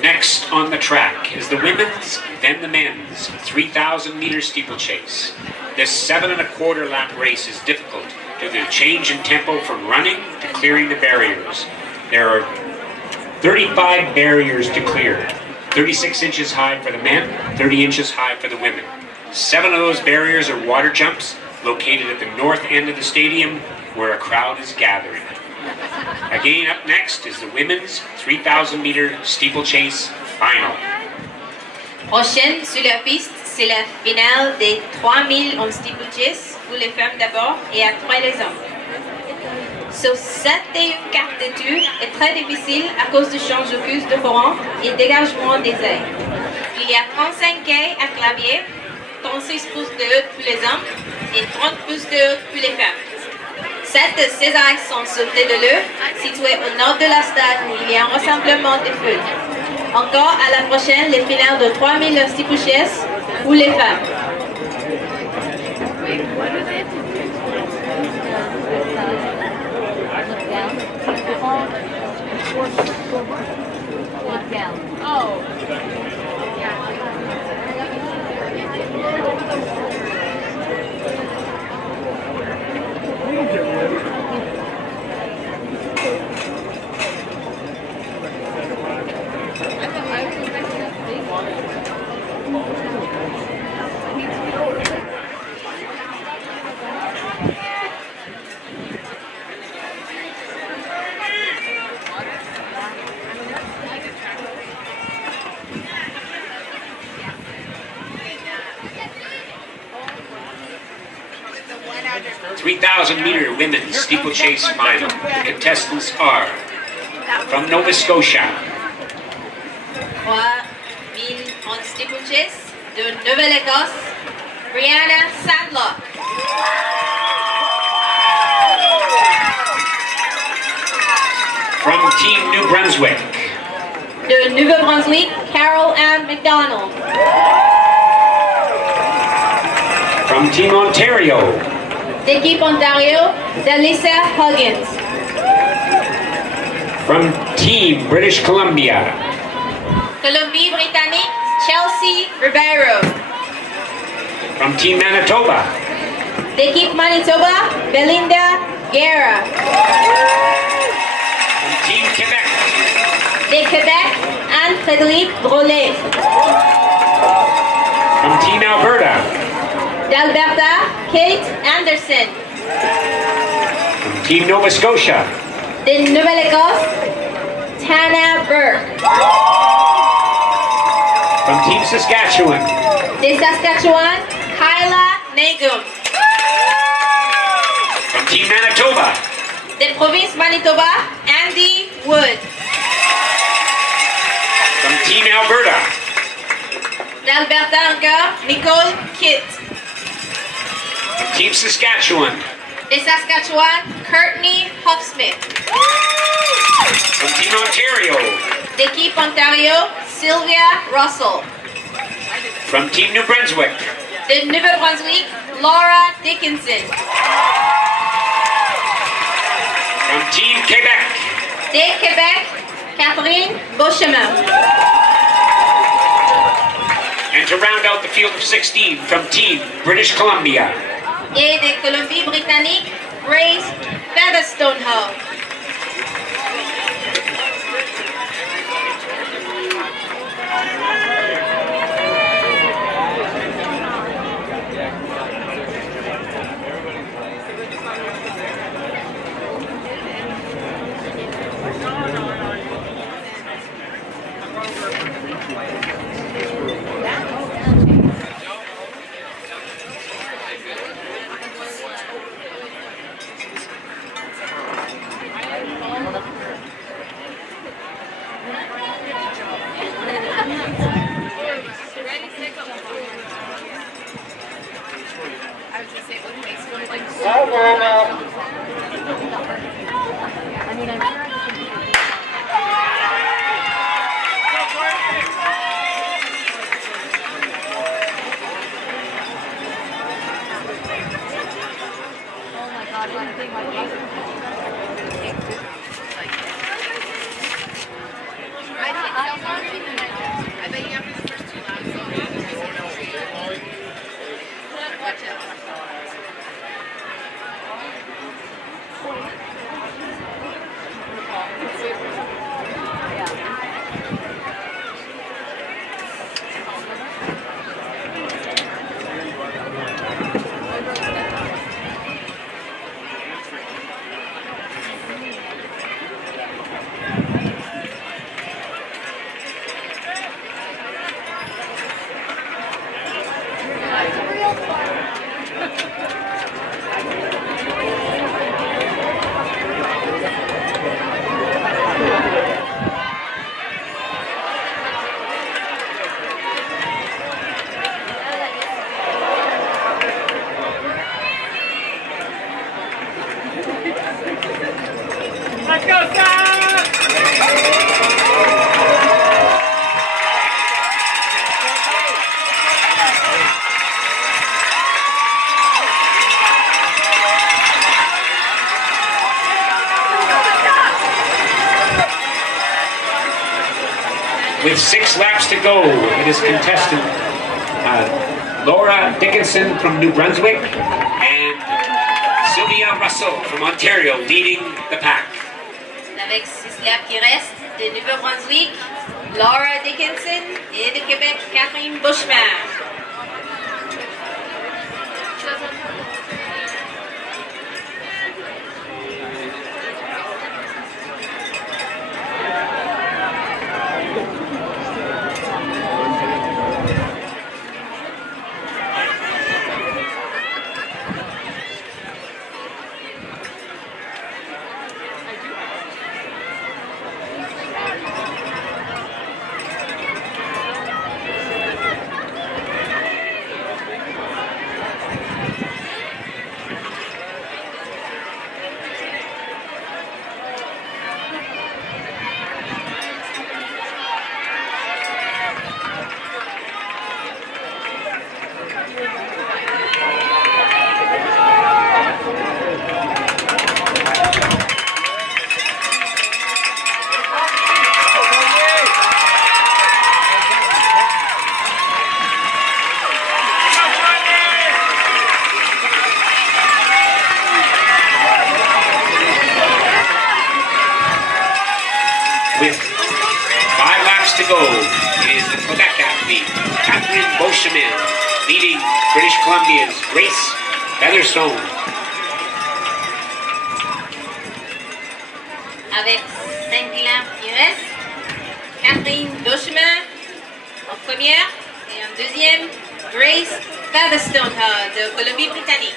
Next on the track is the women's, then the men's 3,000-meter steeplechase. This 7 1/4 lap race is difficult due to the change in tempo from running to clearing the barriers. There are 35 barriers to clear, 36 inches high for the men, 30 inches high for the women. 7 of those barriers are water jumps located at the north end of the stadium where a crowd is gathering. Again, up next is the women's 3,000-meter steeplechase final. Prochaine sur la piste, c'est la finale des 3000 en steeplechase pour les femmes d'abord et après les hommes. Ce 71 quart de tour est très difficile à cause du change de courant et dégagement des ailes. Il y a 35 quais à clavier, 36 pouces de haute pour les hommes et 30 pouces de haute pour les femmes. 7 de ces ailes sont sautées de l'eau, situées au nord de la stade où il y a un rassemblement de foule. Encore à la prochaine, les finales de 3000 steeplechase pour les femmes. Oh. 3,000-meter women's steeplechase final. The contestants are from Nova Scotia. 3000 en steeplechase de Nouvelle-Écosse, Brianna Sandlock. From Team New Brunswick. De Nouveau-Brunswick, Carol Ann McDonald. From Team Ontario. D'équipe Ontario, Dalissa Huggins. From Team British Columbia. Colombie-Britannique, Chelsea Ribeiro. From Team Manitoba. D'équipe Manitoba, Belinda Guerra. From Team Quebec. De Québec, Anne-Frédérique Brolet. From Team Alberta. D'Alberta, Kate Anderson. From Team Nova Scotia. De Nouvelle-Écosse, Tana Burke. From Team Saskatchewan. De Saskatchewan, Kyla Nagum. From Team Manitoba. De Province Manitoba, Andy Wood. From Team Alberta. D'Alberta encore, Nicole Kitt. From Team Saskatchewan. De Saskatchewan, Courtney Huffsmith. From Team Ontario. D'équipe Ontario, Sylvia Russell. From Team New Brunswick. De Nouveau-Brunswick, Laura Dickinson. From Team Quebec. Des Québec, Catherine Beauchemin. And to round out the field of 16 from Team British Columbia. Et de Colombie-Britannique, Grace Featherstone Hall. Let's go, Sam! With 6 laps to go, it is contestant Laura Dickinson from New Brunswick and Sylvia Russell from Ontario leading the pack. Avec 6 laps qui restent, de Nouveau-Brunswick, Laura Dickinson et de Québec, Catherine Beauchemin. With 5 laps to go, it is the Quebec athlete, Catherine Beauchemin, leading British Columbia's Grace Featherstone. Avec 5 laps qui restent, Catherine Beauchemin en première et en deuxième, Grace Featherstone de Colombie-Britannique.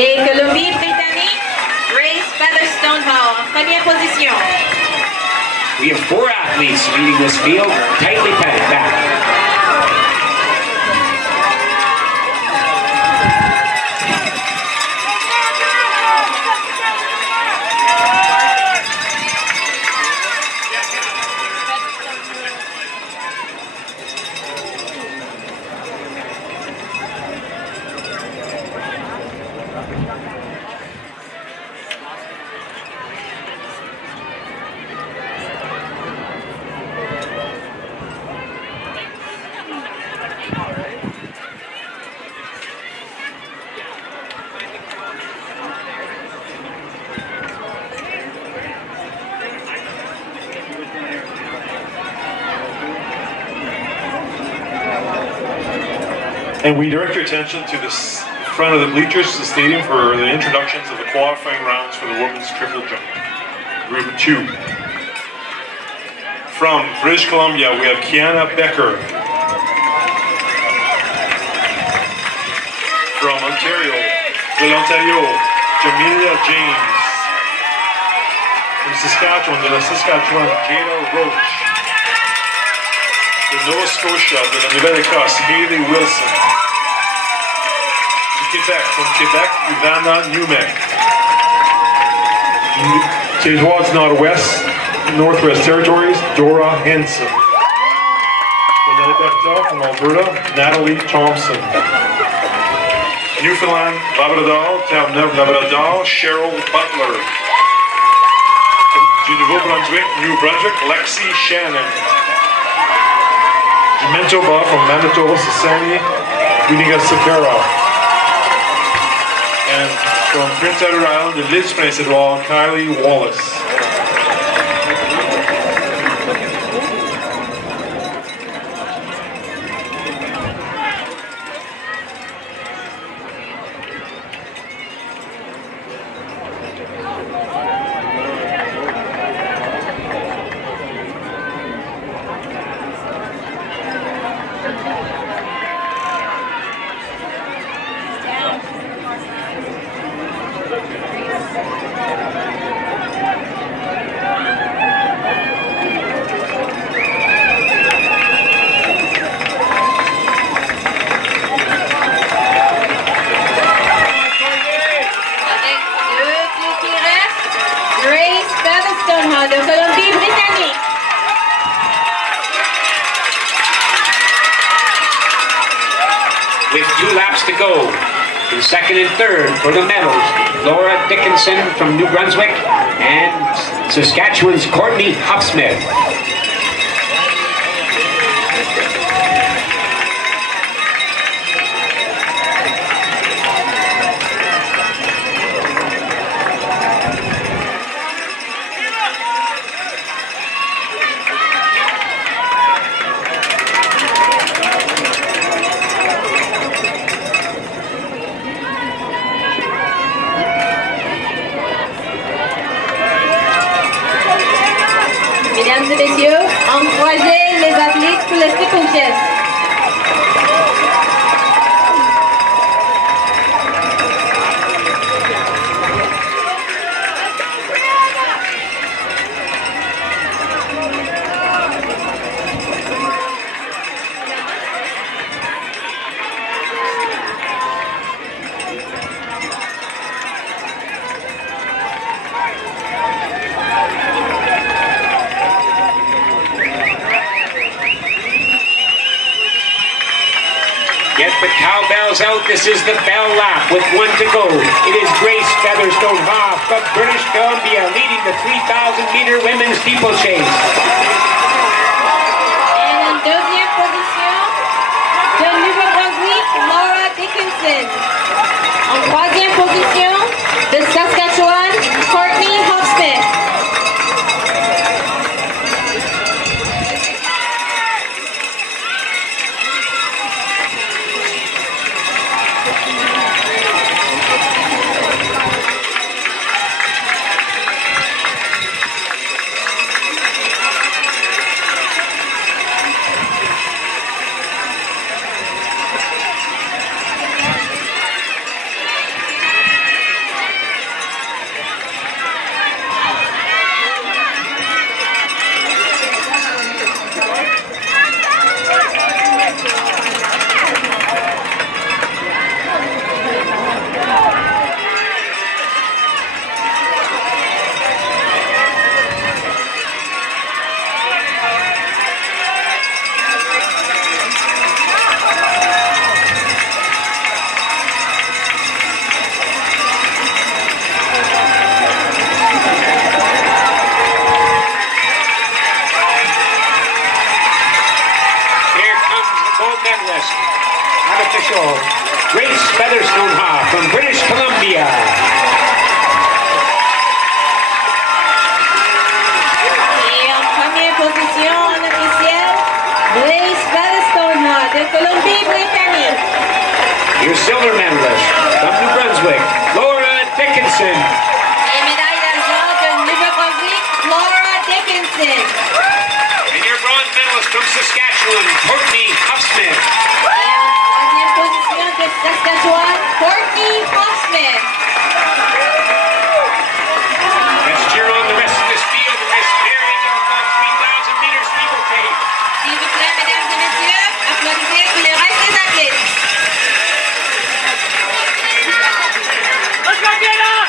Des Colombie-Britannique, Grace Featherstone Hall en première position. We have 4 athletes leading this field, tightly packed back. And we direct your attention to the front of the bleachers, the stadium, for the introductions of the qualifying rounds for the women's triple jump. Group 2. From British Columbia, we have Kiana Becker. From Ontario, Jamelia James. From Saskatchewan, Jada Roach. De Nova Scotia, de la Nouvelle-Écosse, Hayley Wilson. From Quebec, Ivana Numek. Territoires Northwest Territories, Dora Henson. From Alberta, from Alberta, Natalie Thompson. Newfoundland, Labrador, Cheryl Butler. Du Nouveau-Brunswick, New Brunswick, Lexi Shannon. Manitoba, from Manitoba, Sassani, Winiga Sakara. And from Prince Edward Island to Liz Prince Edward, Kylie Wallace. de Colombie-Britannique. With 2 laps to go, in second and third for the medals, Laura Dickinson from New Brunswick and Saskatchewan's Courtney Huffsmith. Mesdames et messieurs, encouragez les athlètes pour le steeplechase. Get the cowbells out. This is the bell lap with 1 to go. It is Grace Featherstone Hoff of British Columbia leading the 3,000-meter women's steeplechase. Et en deuxième position, de Nouveau-Brunswick, Laura Dickinson. En troisième position, de Saskatchewan, Courtney Huffsmith. special, Grace Featherstone-Ha from British Columbia. Et en première position en officiel, Grace Featherstone-Ha de Colombie-Britannique. Your silver medalist from New Brunswick, Laura Dickinson. Et médaille d'argent de Nouveau-Brunswick, Laura Dickinson. And your bronze medalist from Saskatchewan, Courtney Huffsmith. Et en troisième position de Saskatchewan, Courtney Huffsmith. Let's cheer on the rest of this field in this very difficult 3,000 meter steeplechase. S'il vous plaît, mesdames et messieurs, applaudissez pour le reste des athlètes. Let's go get up!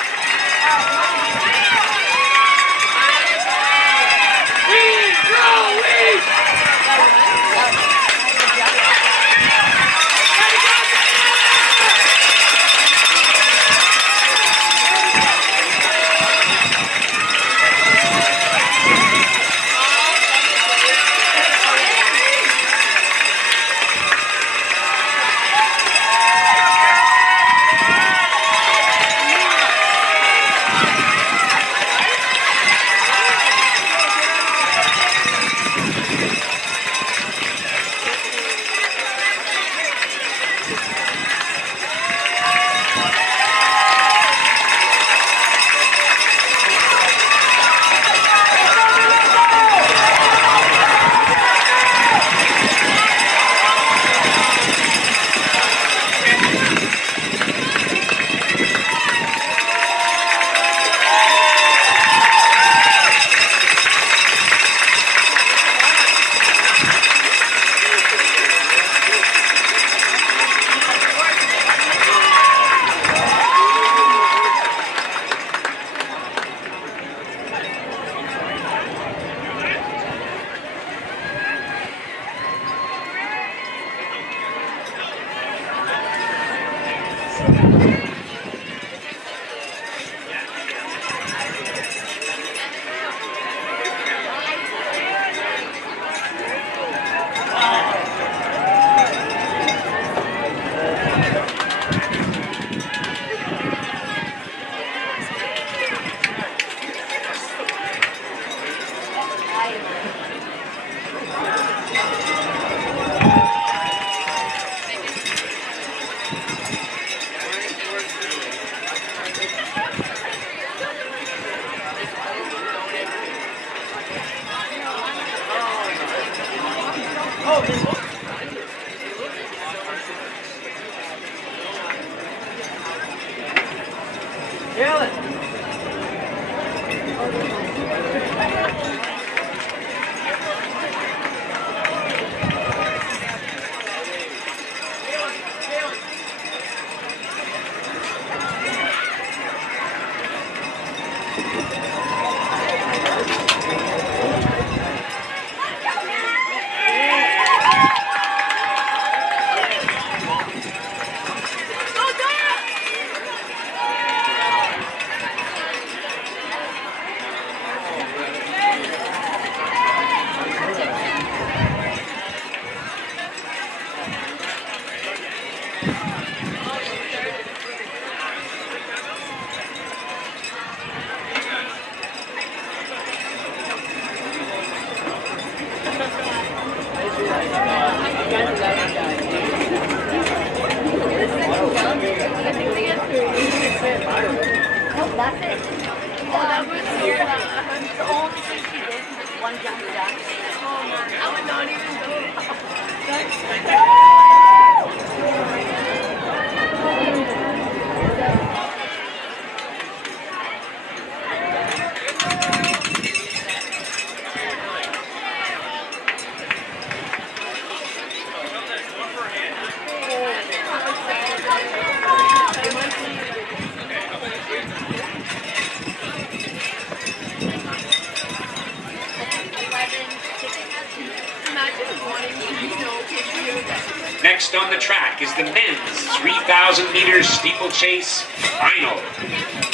Next on the track is the men's 3,000 meters steeplechase final.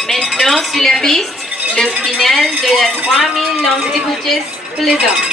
Maintenant sur la piste, le final de la 3000 longue steeplechase pour les hommes.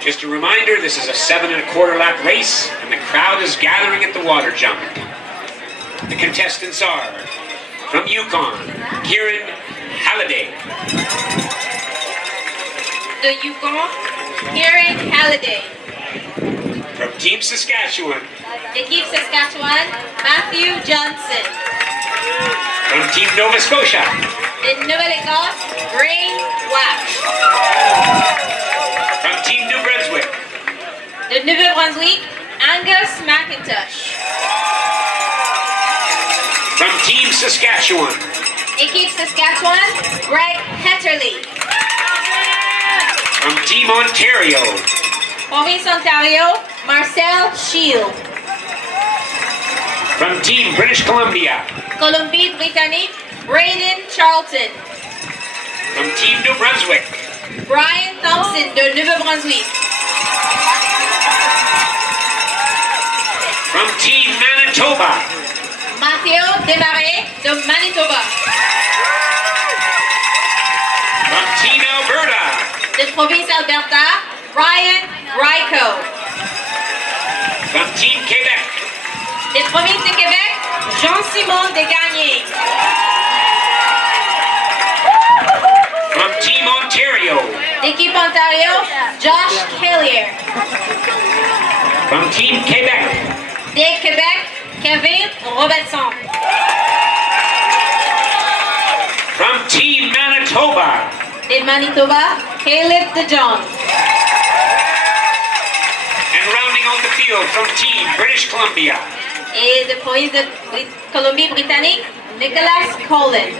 Just a reminder, this is a 7 1/4 lap race, and the crowd is gathering at the water jump. The contestants are, from Yukon, Kieran Halliday. De Yukon, Kieran Halliday. From Team Saskatchewan, Équipe Saskatchewan, Matthew Johnson. from Team Nova Scotia, De Nouvelle-Écosse, Grain Wax. from Team New Brunswick, De Nouveau-Brunswick, Angus McIntosh. from Team Saskatchewan, Équipe Saskatchewan, Greg Hetterly. from Team Ontario, Province Ontario, Marcel Shield. from Team British Columbia, Colombie-Britannique, Braden Charlton. from Team New Brunswick, Brian Thompson de Nouveau-Brunswick. from Team Manitoba, Matteo Desmarais de Manitoba. from Team Alberta, De Province Alberta, Ryan Ryko. from Team Quebec, De Province de Québec, Jean-Simon Desgagnés. from Team Ontario, Équipe Ontario, Josh Kellier. from Team Quebec, De Québec, Kevin Robertson. from Team Manitoba, De Manitoba, Caleb DeJohn. and rounding out the field from Team British Columbia, Et de province de Colombie-Britannique, Nicholas Colin.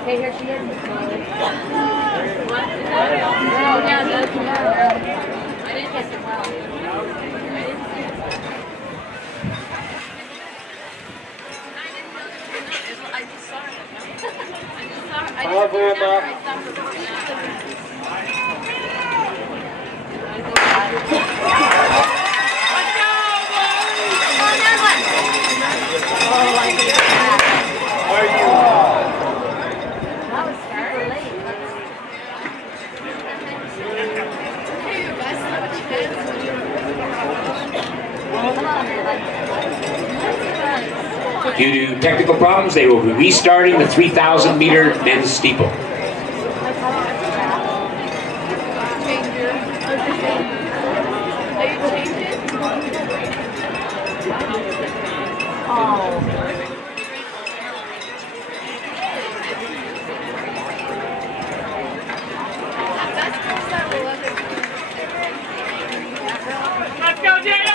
Okay, here she is. Oh, yeah, that's I didn't catch it well. I just saw it. Bravo, Emma. Due to technical problems, they will be restarting the 3,000-meter men's steeple. Let's go, Dana!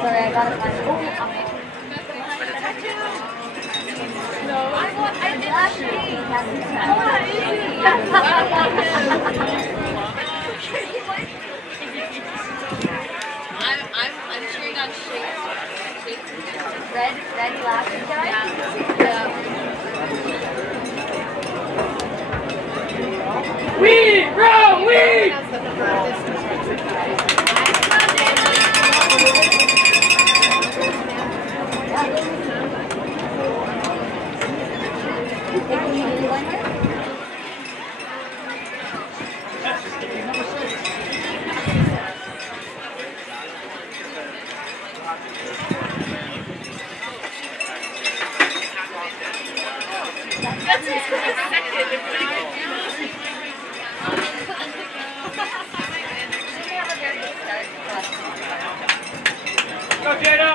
Sorry, I got it. I'm cheering on Shake. Red glasses guy? Yeah. We, bro, we! Go, Jada!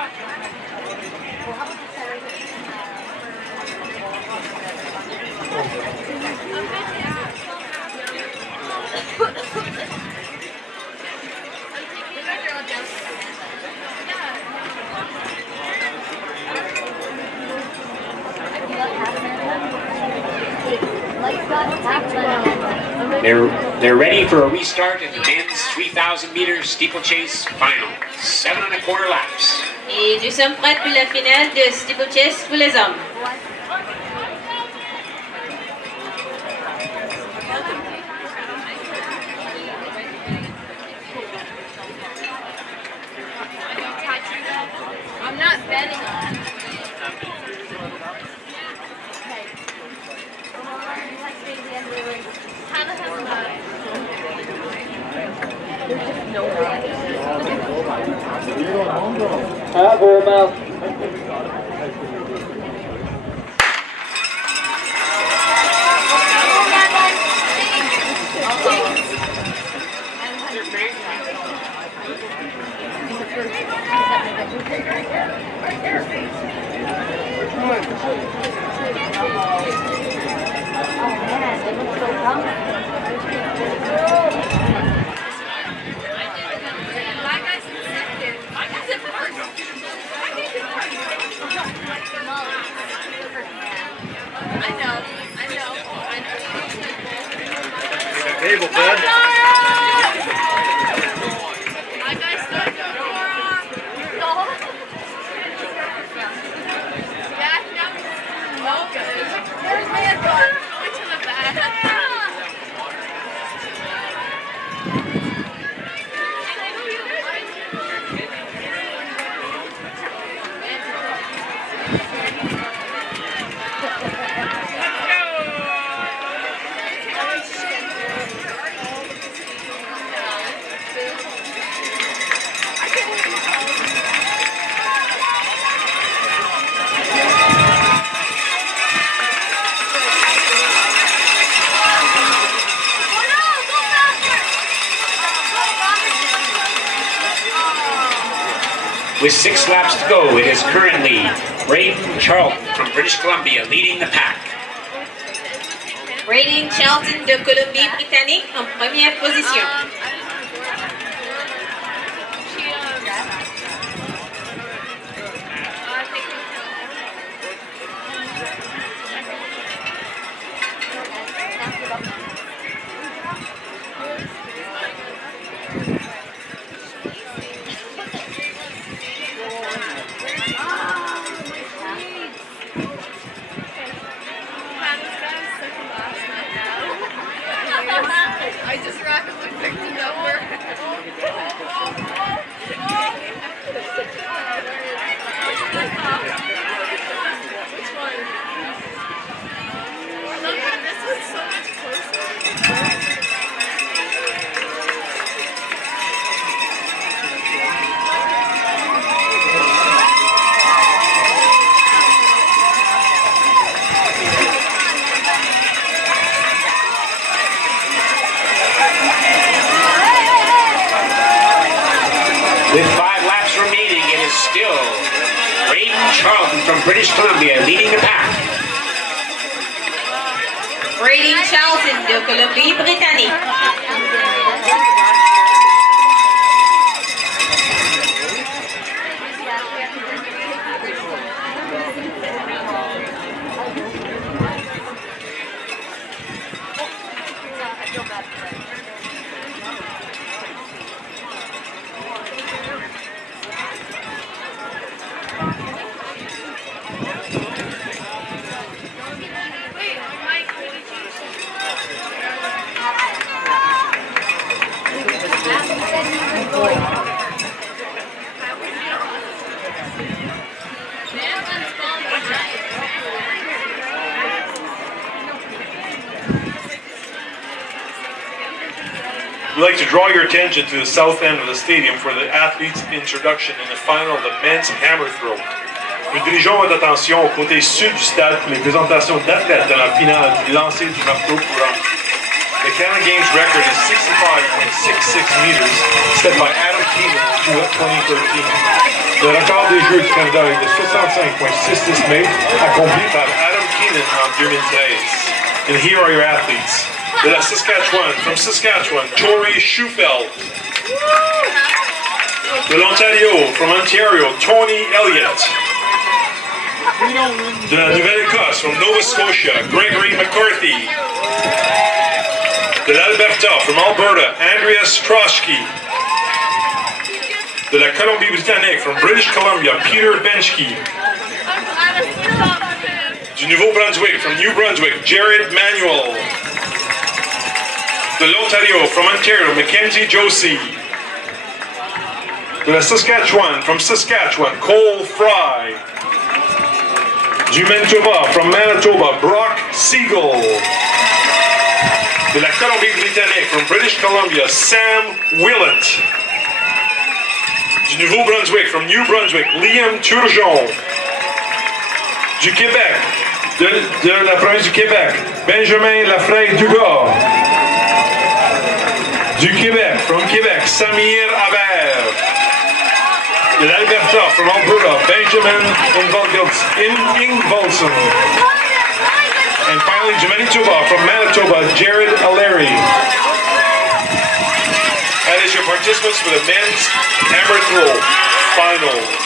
They're ready for a restart in the men's 3,000 meter steeplechase final. 7 1/4 laps. Et nous sommes prêts pour la finale de steeplechase pour les hommes. I'm not betting on it. Table, bud. With 6 laps to go, it is currently Braden Charlton from British Columbia leading the pack. Braden Charlton de Colombie-Britannique en première position. I just rapidly picked a number. Which one? Look, this was so much closer. With 5 laps remaining, it is still Braden Charlton from British Columbia leading the pack. Braden Charlton de Colombie-Britannique. We'd like to draw your attention to the south end of the stadium for the athletes' introduction in the final of the men's hammer throw. Nous dirigeons votre attention au côté sud du stade pour les présentations d'athlètes dans la finale du lancer du marteau courant. The Canada Games record is 65.66 meters, set by Adam Keenan in 2013. Le record des Jeux du Canada est de 65.66 mètres, accompli par Adam Keenan en 2013. And here are your athletes. De la Saskatchewan, from Saskatchewan, Tori Schufeld. De l'Ontario, from Ontario, Tony Elliott. De la Nouvelle-Écosse, from Nova Scotia, Gregory McCarthy. De l'Alberta, from Alberta, Andrea Strosky. De la Colombie-Britannique, from British Columbia, Peter Benschke. Du Nouveau-Brunswick, from New Brunswick, Jared Manuel. De l'Ontario, from Ontario, Mackenzie Josie. De la Saskatchewan, from Saskatchewan, Cole Fry. Du Manitoba, from Manitoba, Brock Siegel. De la Colombie-Britannique, from British Columbia, Sam Willett. Du Nouveau-Brunswick, from New Brunswick, Liam Turgeon. Du Québec, de la province du Québec, Benjamin Lafrey-Dugas. Du Québec, from Québec, Samir Aber. De l'Alberta, from Alberta, Benjamin Ingvaldson. And finally, du Manitoba, from Manitoba, Jared Allery. That is your participants for the men's hammer throw finals.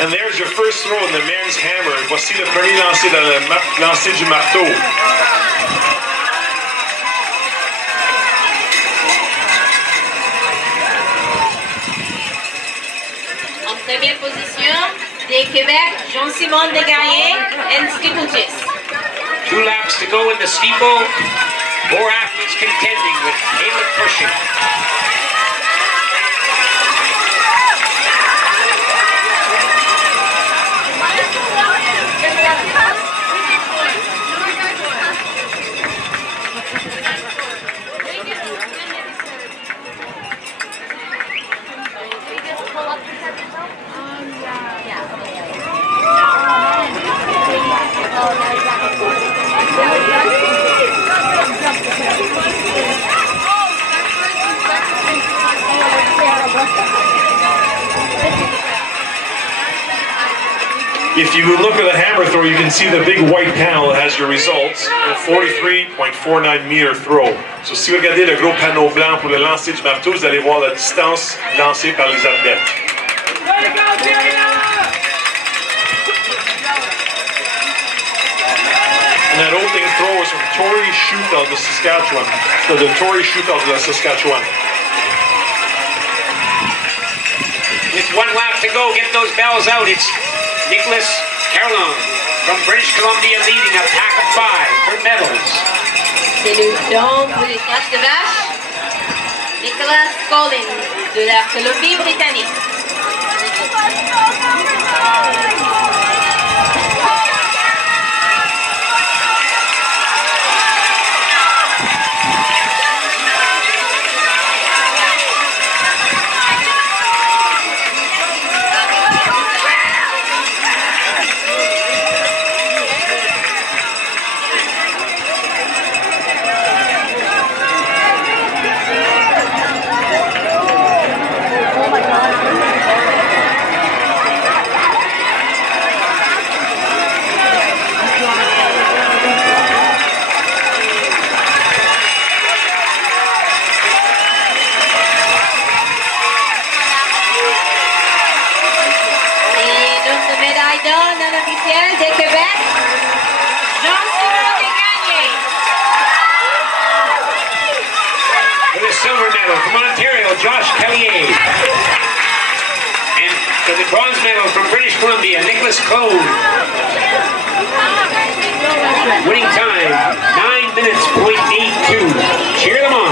And there's your first throw in the men's hammer. Voici le premier lancer dans le lancer du marteau. En première position, des Québec, Jean-Simon Desgagnés and Steeplechase. 2 laps to go in the steeple. 4 athletes contending with Caleb Cushing. If you look at the hammer throw, you can see the big white panel that has your results. A 43.49 meter throw. So si vous regardez le gros panneau blanc pour le lancer du marteau, vous allez voir la distance lancée par les athlètes. And that opening throw is from Tori Schufeld of Saskatchewan. So the Tori Schufeld of Saskatchewan. With 1 lap to go, get those bells out. It's Nicholas Carlon from British Columbia leading a pack of 5 for medals. C'est le don pour les caches de vache. Nicholas Collins de la Colombie-Britannique. Oh my Québec, Jean-Simon Desgagnés. For the silver medal from Ontario, Josh Kellier. And for the bronze medal from British Columbia, Nicholas Clone. Winning time, 9 minutes, .82. Cheer them on.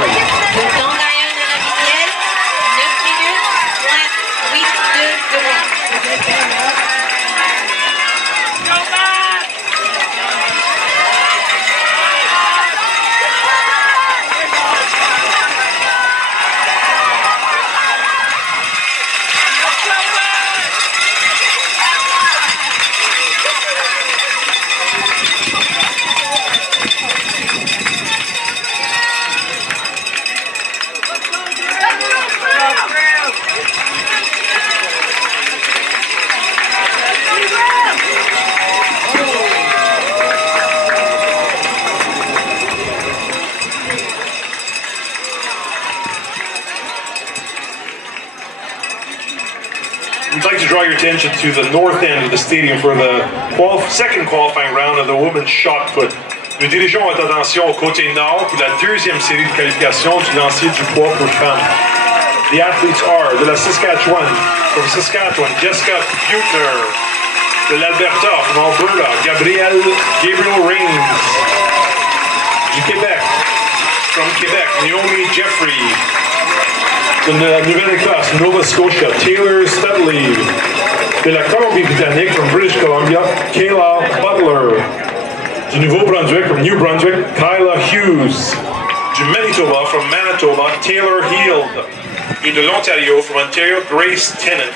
We'd like to draw your attention to the north end of the stadium for the second qualifying round of the women's shot put. Nous dirigeons votre attention au côté nord pour la deuxième série de qualification du lancer du poids pour femmes. The athletes are de la Saskatchewan, from Saskatchewan, Jessica Butner. De l'Alberta, from Alberta, Gabriel Reigns. Du Québec, from Quebec, Naomi Jeffrey. De la Nouvelle-Écosse, Nova Scotia, Taylor Studley. De la Colombie-Britannique, from British Columbia, Kayla Butler. Du Nouveau-Brunswick, from New Brunswick, Kyla Hughes. Du Manitoba, from Manitoba, Taylor Heald. Et de l'Ontario, from Ontario, Grace Tennant.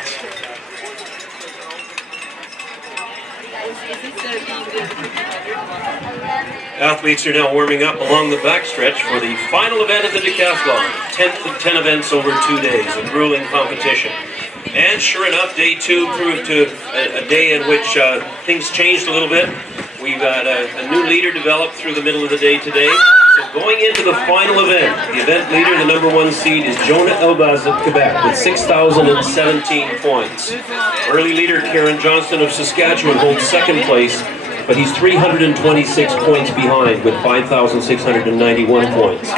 Athletes are now warming up along the backstretch for the final event of the decathlon. 10th of 10 events over 2 days, a grueling competition. And sure enough, day two proved to a day in which things changed a little bit. We've got a new leader developed through the middle of the day today. So going into the final event, the event leader, the #1 seed, is Jonah Elbaz of Quebec with 6,017 points. Early leader Karen Johnston of Saskatchewan holds second place, but he's 326 points behind with 5,691 points.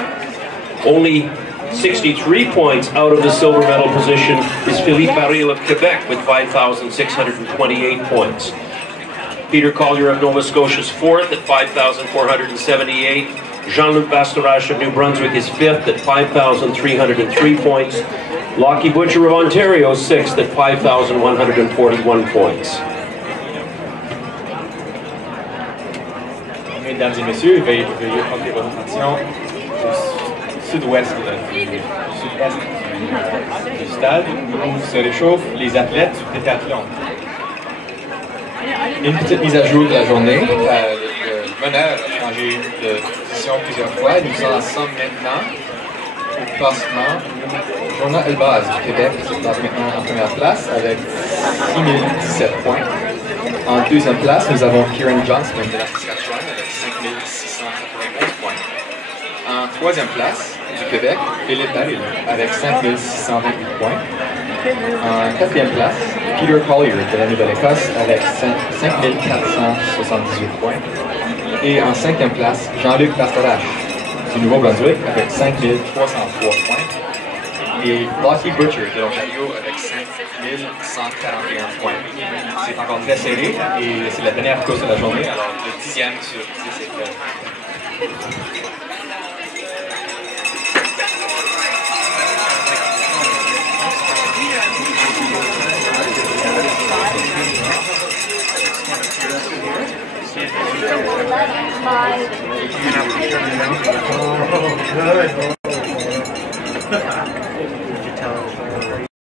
Only 63 points out of the silver medal position is Philippe Baril of Quebec with 5,628 points. Peter Collier of Nova Scotia is fourth at 5,478. Jean-Luc Bastarache of New Brunswick is fifth at 5,303 points. Lockie Butcher of Ontario is sixth at 5,141 points. Mesdames et messieurs, veuillez porter votre attention au sud-ouest du stade où se réchauffent les athlètes du décathlon. Une petite mise à jour de la journée. Le meneur a changé de position plusieurs fois. Nous en sommes maintenant au classement. Jonah Elbaz du Québec se place maintenant en première place avec 6017 points. En deuxième place, nous avons Kieran Johnston de la Saskatchewan avec 5691 points. En troisième place, du Québec, Philippe Baril avec 5628 points. En quatrième place, Peter Collier de la Nouvelle-Écosse avec 5478 points. Et en cinquième place, Jean-Luc Bastarache du Nouveau-Brunswick avec 5303 points. Et Lockie Butcher de l'Ontario avec 5141 points. C'est encore très serré et c'est la dernière course de la journée, alors le 10e sur 10 est fait.